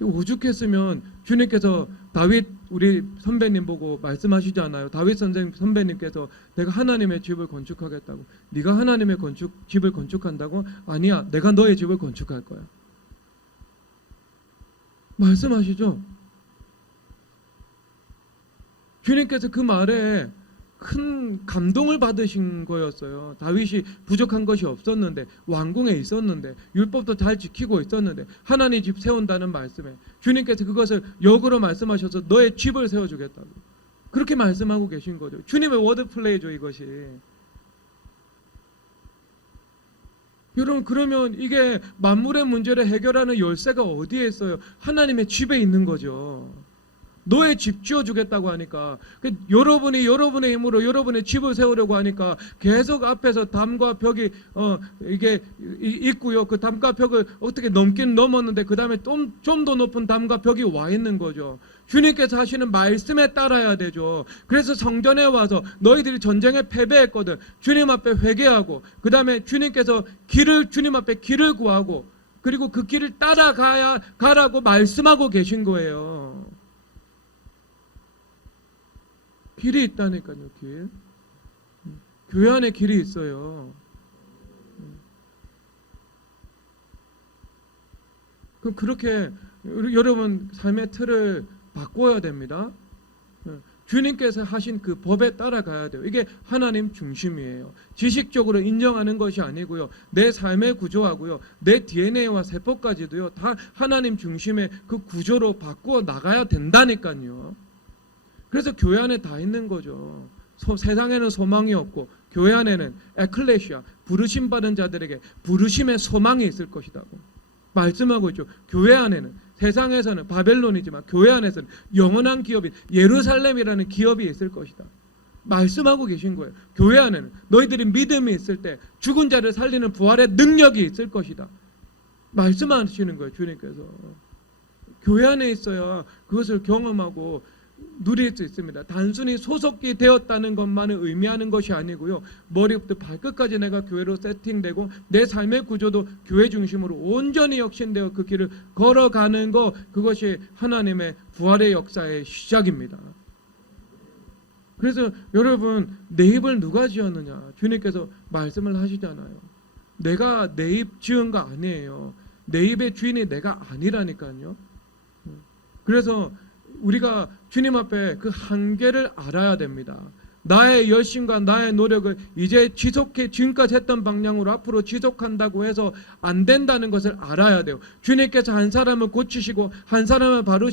오죽했으면 주님께서 다윗 우리 선배님 보고 말씀하시잖아요. 다윗 선배님께서 내가 하나님의 집을 건축하겠다고. 네가 하나님의 집을 건축한다고? 아니야. 내가 너의 집을 건축할 거야. 말씀하시죠. 주님께서 그 말에 큰 감동을 받으신 거였어요. 다윗이 부족한 것이 없었는데 왕궁에 있었는데 율법도 잘 지키고 있었는데 하나님 집 세운다는 말씀에 주님께서 그것을 역으로 말씀하셔서 너의 집을 세워주겠다고 그렇게 말씀하고 계신 거죠. 주님의 워드플레이죠 이것이. 여러분 그러면 이게 만물의 문제를 해결하는 열쇠가 어디에 있어요? 하나님의 집에 있는 거죠. 너의 집 지어주겠다고 하니까 여러분이 여러분의 힘으로 여러분의 집을 세우려고 하니까 계속 앞에서 담과 벽이 이게 있고요. 그 담과 벽을 어떻게 넘긴 넘었는데 그 다음에 좀 더 높은 담과 벽이 와 있는 거죠. 주님께서 하시는 말씀에 따라야 되죠. 그래서 성전에 와서 너희들이 전쟁에 패배했거든. 주님 앞에 회개하고 그 다음에 주님께서 주님 앞에 길을 구하고 그리고 그 길을 가라고 말씀하고 계신 거예요. 길이 있다니까요. 길. 교회 안에 길이 있어요. 그럼 그렇게 여러분 삶의 틀을 바꿔야 됩니다. 주님께서 하신 그 법에 따라가야 돼요. 이게 하나님 중심이에요. 지식적으로 인정하는 것이 아니고요. 내 삶의 구조하고요. 내 DNA와 세포까지도요. 다 하나님 중심의 그 구조로 바꾸어 나가야 된다니까요. 그래서 교회 안에 다 있는 거죠. 세상에는 소망이 없고 교회 안에는 에클레시아, 부르심 받은 자들에게 부르심의 소망이 있을 것이라고 말씀하고 있죠. 교회 안에는 세상에서는 바벨론이지만 교회 안에서는 영원한 기업인 예루살렘이라는 기업이 있을 것이다. 말씀하고 계신 거예요. 교회 안에는 너희들이 믿음이 있을 때 죽은 자를 살리는 부활의 능력이 있을 것이다. 말씀하시는 거예요. 주님께서. 교회 안에 있어야 그것을 경험하고 누릴 수 있습니다. 단순히 소속이 되었다는 것만을 의미하는 것이 아니고요. 머리부터 발끝까지 내가 교회로 세팅되고 내 삶의 구조도 교회 중심으로 온전히 혁신되어 그 길을 걸어가는 것, 그것이 하나님의 부활의 역사의 시작입니다. 그래서 여러분 내 입을 누가 지었느냐? 주님께서 말씀을 하시잖아요. 내가 내 입 지은 거 아니에요. 내 입의 주인이 내가 아니라니까요. 그래서 우리가 주님 앞에 그 한계를 알아야 됩니다. 나의 열심과 나의 노력을 이제 지금까지 했던 방향으로 앞으로 지속한다고 해서 안 된다는 것을 알아야 돼요. 주님께서 한 사람을 고치시고 한 사람을 바로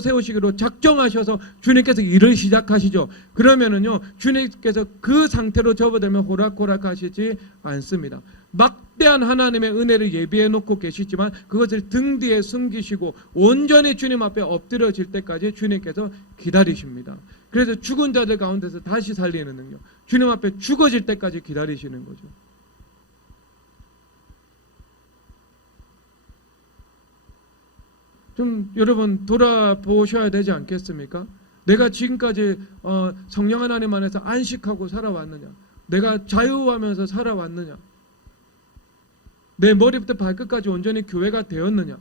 세우시기로 작정하셔서 주님께서 일을 시작하시죠. 그러면은요, 주님께서 그 상태로 접어들면 호락호락 하시지 않습니다. 막대한 하나님의 은혜를 예비해 놓고 계시지만 그것을 등 뒤에 숨기시고 온전히 주님 앞에 엎드려질 때까지 주님께서 기다리십니다. 그래서 죽은 자들 가운데서 다시 살리는 능력, 주님 앞에 죽어질 때까지 기다리시는 거죠. 좀 여러분 돌아보셔야 되지 않겠습니까? 내가 지금까지 성령 하나님 안에서 안식하고 살아왔느냐? 내가 자유하면서 살아왔느냐? 내 머리부터 발끝까지 온전히 교회가 되었느냐?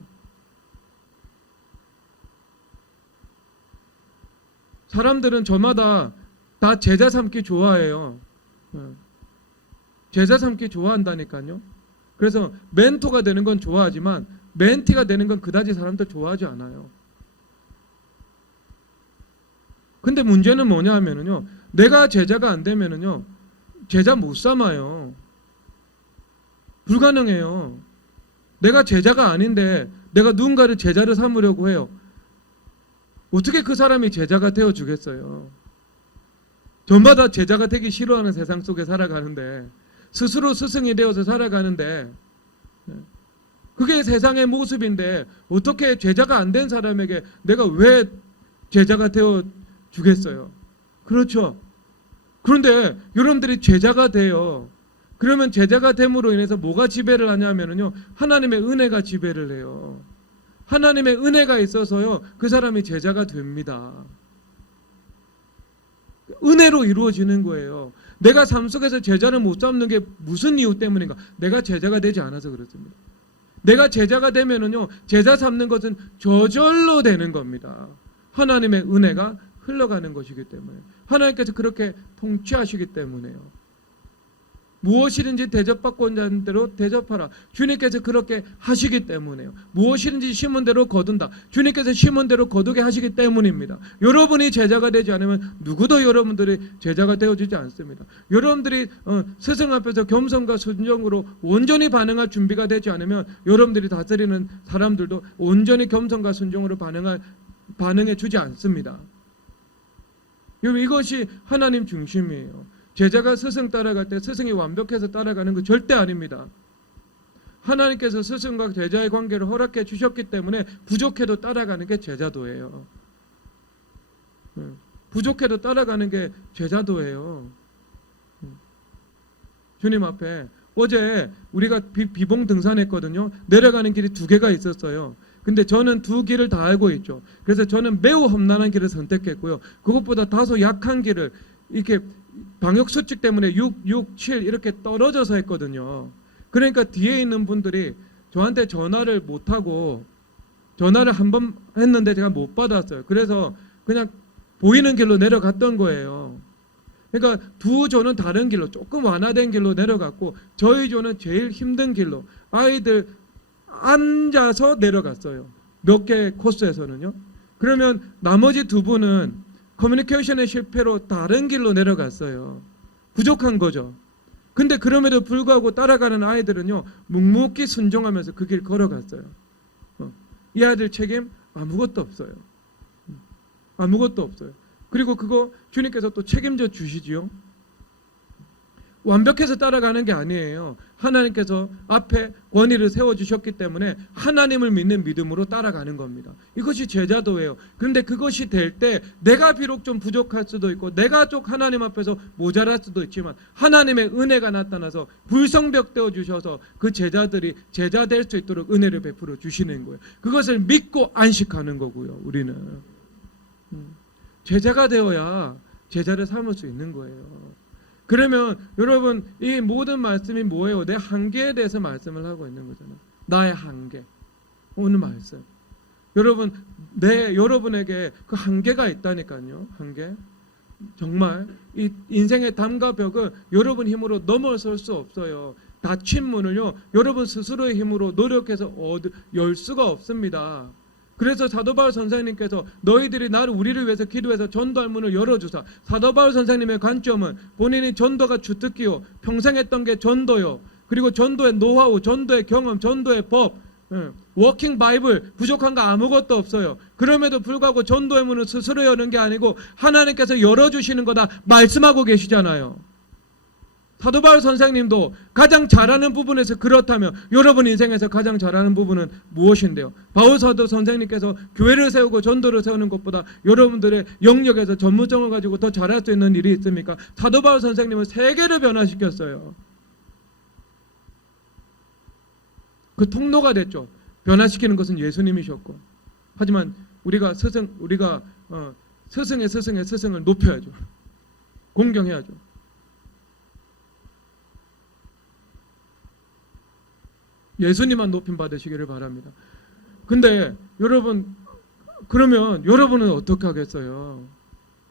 사람들은 저마다 다 제자 삼기 좋아해요. 제자 삼기 좋아한다니까요. 그래서 멘토가 되는 건 좋아하지만 멘티가 되는 건 그다지 사람들 좋아하지 않아요. 근데 문제는 뭐냐 하면은요, 내가 제자가 안 되면은요, 제자 못 삼아요. 불가능해요. 내가 제자가 아닌데 내가 누군가를 제자를 삼으려고 해요. 어떻게 그 사람이 제자가 되어 주겠어요? 저마다 제자가 되기 싫어하는 세상 속에 살아가는데, 스스로 스승이 되어서 살아가는데, 그게 세상의 모습인데 어떻게 제자가 안 된 사람에게 내가 왜 제자가 되어 주겠어요? 그렇죠. 그런데 여러분들이 제자가 돼요. 그러면 제자가 됨으로 인해서 뭐가 지배를 하냐면요, 하나님의 은혜가 지배를 해요. 하나님의 은혜가 있어서요, 그 사람이 제자가 됩니다. 은혜로 이루어지는 거예요. 내가 삶 속에서 제자를 못 삼는 게 무슨 이유 때문인가? 내가 제자가 되지 않아서 그렇습니다. 내가 제자가 되면은요, 제자 삼는 것은 저절로 되는 겁니다. 하나님의 은혜가 흘러가는 것이기 때문에, 하나님께서 그렇게 통치하시기 때문에요. 무엇이든지 대접받고 온 자대로 대접하라. 주님께서 그렇게 하시기 때문에요. 무엇이든지 심은 대로 거둔다. 주님께서 심은 대로 거두게 하시기 때문입니다. 여러분이 제자가 되지 않으면 누구도 여러분들이 제자가 되어주지 않습니다. 여러분들이 스승 앞에서 겸손과 순종으로 온전히 반응할 준비가 되지 않으면 여러분들이 다스리는 사람들도 온전히 겸손과 순종으로 반응해 주지 않습니다. 이것이 하나님 중심이에요. 제자가 스승 따라갈 때 스승이 완벽해서 따라가는 거 절대 아닙니다. 하나님께서 스승과 제자의 관계를 허락해 주셨기 때문에 부족해도 따라가는 게 제자도예요. 부족해도 따라가는 게 제자도예요. 주님 앞에 어제 우리가 비봉 등산했거든요. 내려가는 길이 2개가 있었어요. 근데 저는 2길을 다 알고 있죠. 그래서 저는 매우 험난한 길을 선택했고요. 그것보다 다소 약한 길을 이렇게 방역수칙 때문에 6, 7 이렇게 떨어져서 했거든요. 그러니까 뒤에 있는 분들이 저한테 전화를 못하고, 전화를 한 번 했는데 제가 못 받았어요. 그래서 그냥 보이는 길로 내려갔던 거예요. 그러니까 2조는 다른 길로 조금 완화된 길로 내려갔고, 저희 조는 제일 힘든 길로 아이들 앉아서 내려갔어요. 몇 개 코스에서는요. 그러면 나머지 2분은 커뮤니케이션의 실패로 다른 길로 내려갔어요. 부족한 거죠. 근데 그럼에도 불구하고 따라가는 아이들은요, 묵묵히 순종하면서 그 길 걸어갔어요. 이 아이들 책임 아무것도 없어요. 아무것도 없어요. 그리고 그거 주님께서 또 책임져 주시지요. 완벽해서 따라가는 게 아니에요. 하나님께서 앞에 권위를 세워주셨기 때문에 하나님을 믿는 믿음으로 따라가는 겁니다. 이것이 제자도예요. 그런데 그것이 될 때 내가 비록 좀 부족할 수도 있고, 내가 좀 하나님 앞에서 모자랄 수도 있지만 하나님의 은혜가 나타나서 불성벽 되어 주셔서 그 제자들이 제자 될 수 있도록 은혜를 베풀어 주시는 거예요. 그것을 믿고 안식하는 거고요. 우리는 제자가 되어야 제자를 삼을 수 있는 거예요. 그러면 여러분, 이 모든 말씀이 뭐예요? 내 한계에 대해서 말씀을 하고 있는 거잖아요. 나의 한계. 오늘 말씀. 여러분, 여러분에게 그 한계가 있다니까요. 한계. 정말 이 인생의 담과 벽은 여러분 힘으로 넘어설 수 없어요. 닫힌 문을요, 여러분 스스로의 힘으로 노력해서 열 수가 없습니다. 그래서 사도 바울 선생님께서 너희들이 우리를 위해서 기도해서 전도할 문을 열어주사. 사도 바울 선생님의 관점은 본인이 전도가 주특기요, 평생 했던 게 전도요, 그리고 전도의 노하우, 전도의 경험, 전도의 법, 워킹 바이블, 부족한 거 아무것도 없어요. 그럼에도 불구하고 전도의 문을 스스로 여는 게 아니고 하나님께서 열어주시는 거다 말씀하고 계시잖아요. 사도 바울 선생님도 가장 잘하는 부분에서 그렇다면 여러분 인생에서 가장 잘하는 부분은 무엇인데요? 바울 사도 선생님께서 교회를 세우고 전도를 세우는 것보다 여러분들의 영역에서 전문성을 가지고 더 잘할 수 있는 일이 있습니까? 사도 바울 선생님은 세계를 변화시켰어요. 그 통로가 됐죠. 변화시키는 것은 예수님이셨고. 하지만 우리가 스승의 스승을 높여야죠. 공경해야죠. 예수님만 높임 받으시기를 바랍니다. 근데 여러분, 그러면 여러분은 어떻게 하겠어요?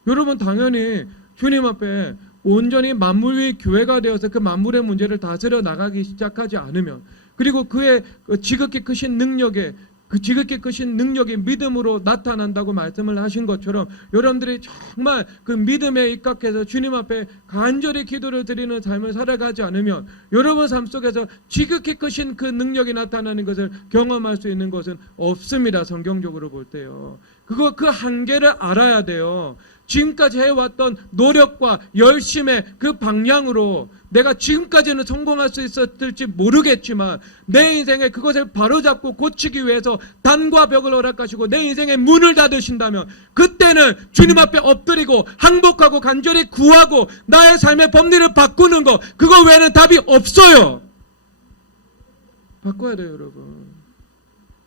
여러분 당연히 주님 앞에 온전히 만물 위 교회가 되어서 그 만물의 문제를 다스려 나가기 시작하지 않으면, 그리고 그의 그 지극히 크신 능력에 그 지극히 크신 능력이 믿음으로 나타난다고 말씀을 하신 것처럼 여러분들이 정말 그 믿음에 입각해서 주님 앞에 간절히 기도를 드리는 삶을 살아가지 않으면 여러분 삶 속에서 지극히 크신 그 능력이 나타나는 것을 경험할 수 있는 것은 없습니다. 성경적으로 볼 때요. 그 한계를 알아야 돼요. 지금까지 해왔던 노력과 열심의 그 방향으로 내가 지금까지는 성공할 수 있었을지 모르겠지만 내 인생에 그것을 바로잡고 고치기 위해서 단과 벽을 허락하시고 내 인생의 문을 닫으신다면 그때는 주님 앞에 엎드리고 항복하고 간절히 구하고 나의 삶의 법리를 바꾸는 것, 그거 외에는 답이 없어요. 바꿔야 돼요, 여러분.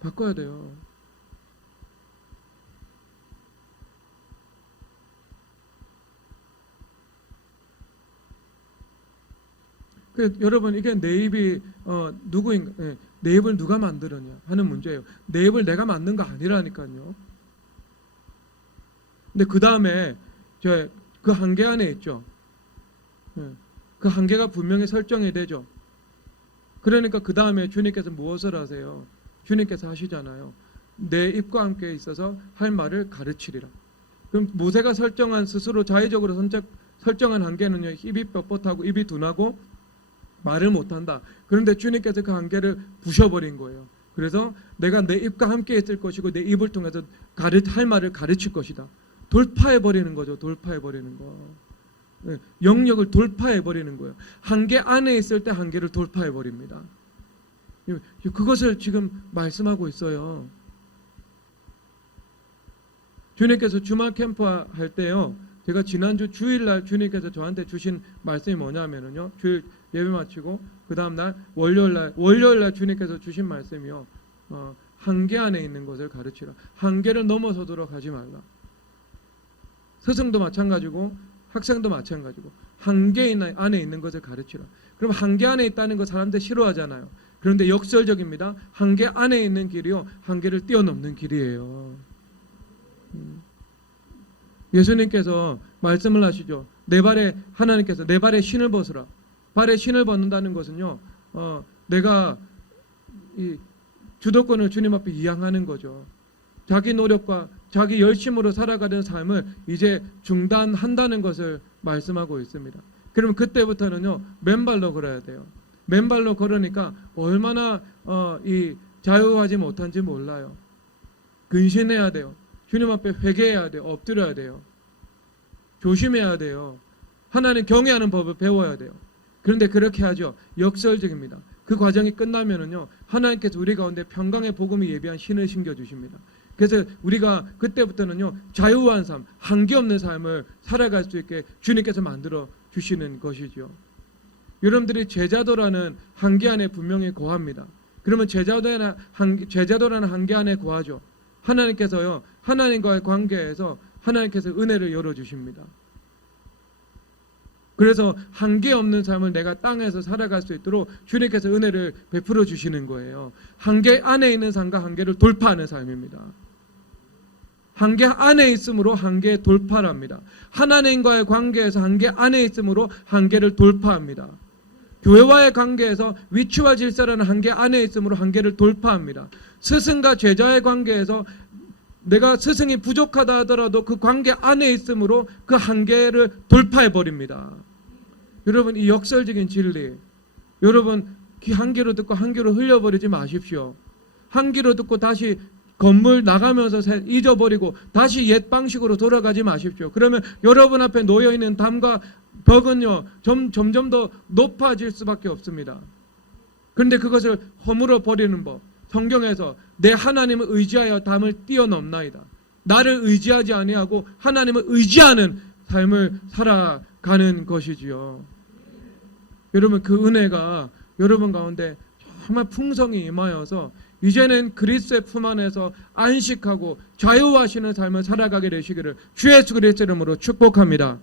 바꿔야 돼요. 여러분, 이게 내 입이 누구인가? 내 입을 누가 만들었냐 하는 문제예요. 내 입을 내가 만든 거 아니라니까요. 근데 그 다음에 그 한계 안에 있죠. 그 한계가 분명히 설정이 되죠. 그러니까 그 다음에 주님께서 무엇을 하세요? 주님께서 하시잖아요. 내 입과 함께 있어서 할 말을 가르치리라. 그럼 모세가 설정한 스스로 자의적으로 설정한 한계는요, 입이 뻣뻣하고 입이 둔하고 말을 못한다. 그런데 주님께서 그 한계를 부셔버린 거예요. 그래서 내가 내 입과 함께 있을 것이고 내 입을 통해서 할 말을 가르칠 것이다. 돌파해버리는 거죠. 돌파해버리는 거. 영역을 돌파해버리는 거예요. 한계 안에 있을 때 한계를 돌파해버립니다. 그것을 지금 말씀하고 있어요. 주님께서 주말 캠프 할 때요, 제가 지난주 주일날 주님께서 저한테 주신 말씀이 뭐냐면요, 주일 예배 마치고 그 다음날 월요일날 주님께서 주신 말씀이요, 한계 안에 있는 것을 가르치라. 한계를 넘어서도록 하지 말라. 스승도 마찬가지고 학생도 마찬가지고 한계 안에 있는 것을 가르치라. 그럼 한계 안에 있다는 거 사람들 싫어하잖아요. 그런데 역설적입니다. 한계 안에 있는 길이요, 한계를 뛰어넘는 길이에요. 예수님께서 말씀을 하시죠. 하나님께서 내 발에 신을 벗으라. 발에 신을 벗는다는 것은요, 내가 이 주도권을 주님 앞에 이양하는 거죠. 자기 노력과 자기 열심으로 살아가는 삶을 이제 중단한다는 것을 말씀하고 있습니다. 그러면 그때부터는요, 맨발로 걸어야 돼요. 맨발로 걸으니까 얼마나 이 자유하지 못한지 몰라요. 근신해야 돼요. 주님 앞에 회개해야 돼요. 엎드려야 돼요. 조심해야 돼요. 하나님 경외하는 법을 배워야 돼요. 그런데 그렇게 하죠. 역설적입니다. 그 과정이 끝나면은요, 하나님께서 우리 가운데 평강의 복음이 예비한 신을 심겨주십니다. 그래서 우리가 그때부터는요, 자유한 삶, 한계 없는 삶을 살아갈 수 있게 주님께서 만들어 주시는 것이죠. 여러분들이 제자도라는 한계 안에 분명히 거합니다. 그러면 제자도라는 한계 안에 거하죠. 하나님께서요, 하나님과의 관계에서 하나님께서 은혜를 열어주십니다. 그래서 한계 없는 삶을 내가 땅에서 살아갈 수 있도록 주님께서 은혜를 베풀어 주시는 거예요. 한계 안에 있는 삶과 한계를 돌파하는 삶입니다. 한계 안에 있으므로 한계에 돌파합니다. 하나님과의 관계에서 한계 안에 있으므로 한계를 돌파합니다. 교회와의 관계에서 위치와 질서라는 한계 안에 있으므로 한계를 돌파합니다. 스승과 제자의 관계에서 내가 스승이 부족하다 하더라도 그 관계 안에 있으므로 그 한계를 돌파해 버립니다. 여러분, 이 역설적인 진리, 여러분 한 귀로 듣고 한 귀로 흘려버리지 마십시오. 한 귀로 듣고 다시 건물 나가면서 잊어버리고 다시 옛 방식으로 돌아가지 마십시오. 그러면 여러분 앞에 놓여있는 담과 벽은요, 점점 더 높아질 수밖에 없습니다. 그런데 그것을 허물어 버리는 법, 성경에서 내 하나님을 의지하여 담을 뛰어넘나이다. 나를 의지하지 아니하고 하나님을 의지하는 삶을 살아가는 것이지요. 여러분, 그 은혜가 여러분 가운데 정말 풍성히 임하여서 이제는 그리스도의 품 안에서 안식하고 자유하시는 삶을 살아가게 되시기를 주 예수 그리스도 이름으로 축복합니다.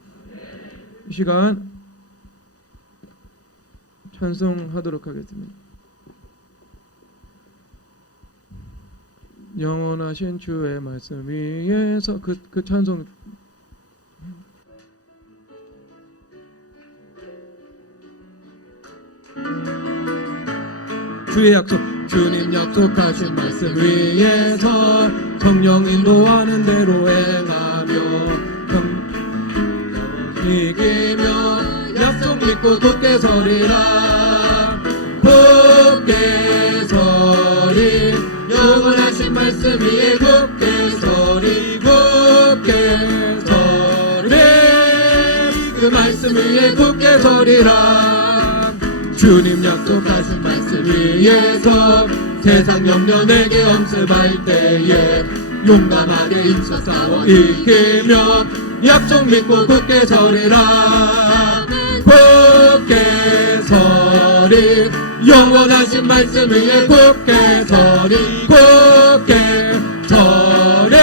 이 시간 찬송하도록 하겠습니다. 영원하신 주의 말씀 위에서 그 찬송 주의 약속 주님 약속하신 말씀 위에서 성령 인도하는 대로 행하며 이기며 약속 믿고 굳게 서리라 굳게 서리 영원하신 말씀 위에 굳게 서리 굳게 서리 그 말씀 위에 굳게 서리라 주님 약속하신 말씀 위에서 세상 염려 내게 엄습할 때에 용감하게 힘써 싸워 이기며 약속 믿고 굳게 서리라 굳게 서리 영원하신 말씀 위에 굳게 서리 굳게 서리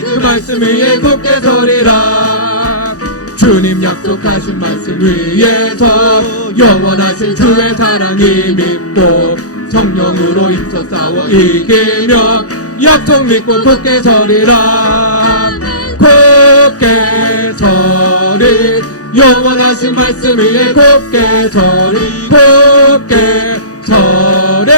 그 말씀 위에 굳게 서리라 주님 약속하신 말씀 위에서 영원하신 주의 사랑이 믿고 성령으로 힘써 싸워 이기며 약속 믿고 굳게 서리라 굳게 서리 영원하신 말씀 위에 굳게 서리 굳게 서리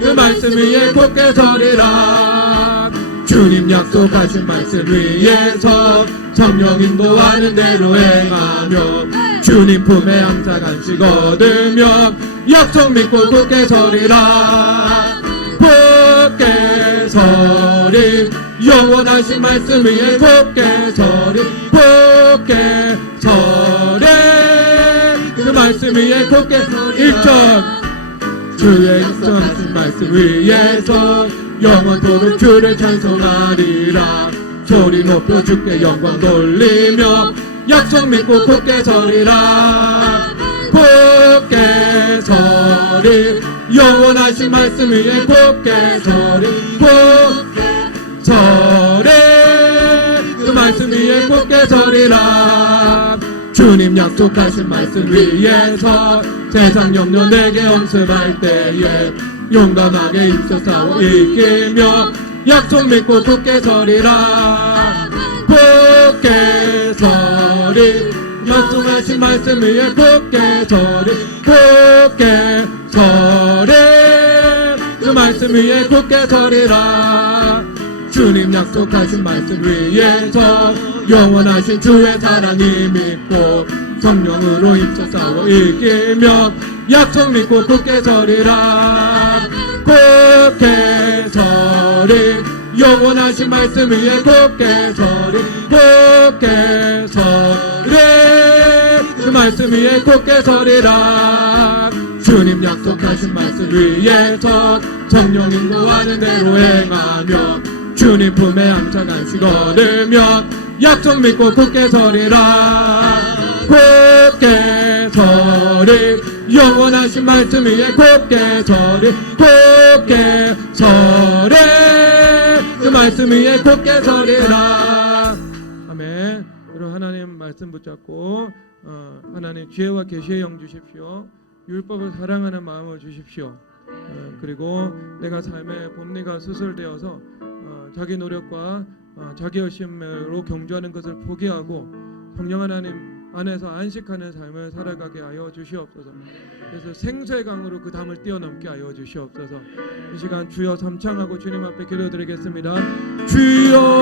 그 말씀 위에 굳게 서리라 주님 약속하신 말씀 위에서 성령 인도하는 대로 행하며 주님 품에 항상 안식 얻으며 약속 믿고 굳게 서리라 굳게 서리 영원하신 말씀 위에 굳게 서리 굳게 서리 그 말씀 위에 굳게 서리 1절 주의 약속하신 말씀 위에서 영원토록 주를 찬송하리라 소리 높여 주께 영광 돌리며 약속 믿고 굳게 서리라 굳게 서리 영원하신 말씀 위에 굳게 서리 굳게 서리 그 말씀 위에 굳게 서리라 주님 약속하신 말씀 위에서 세상 염려 내게 엄습할 때에 용감하게 힘써 싸워 이기며 약속 믿고 굳게 서리라 굳게 서리 약속하신 말씀 위에 굳게 서리 굳게 서리 그 말씀 위에 굳게 서리라 주님 약속하신 말씀 위에서 영원하신 주의 사랑이 믿고 성령으로 힘써 싸워 이기며 약속 믿고 굳게 서리라 굳게 서리 영원하신 말씀 위에 굳게 서리 굳게 서리 그 말씀 위에 굳게 서리라 주님 약속하신 말씀 위에서 성령 인도하는 대로 행하며 주님 품에 항상 안식 얻으며 약속 믿고 굳게 서리라 굳게 서리 영원하신 말씀 위에 굳게 서리 굳게 서리 그 말씀 위에 굳게 서리라 아멘. 여러분 하나님 말씀 붙잡고 하나님 지혜와 계시의 영 주십시오. 율법을 사랑하는 마음을 주십시오. 그리고 내가 삶의 봄리가 수술되어서 자기 노력과 자기 열심으로 경주하는 것을 포기하고 성령 하나님 안에서 안식하는 삶을 살아가게 하여 주시옵소서. 그래서 생수의 강으로 그 담을 뛰어넘게 하여 주시옵소서. 이 시간 주여 삼창하고 주님 앞에 기도드리겠습니다. 주여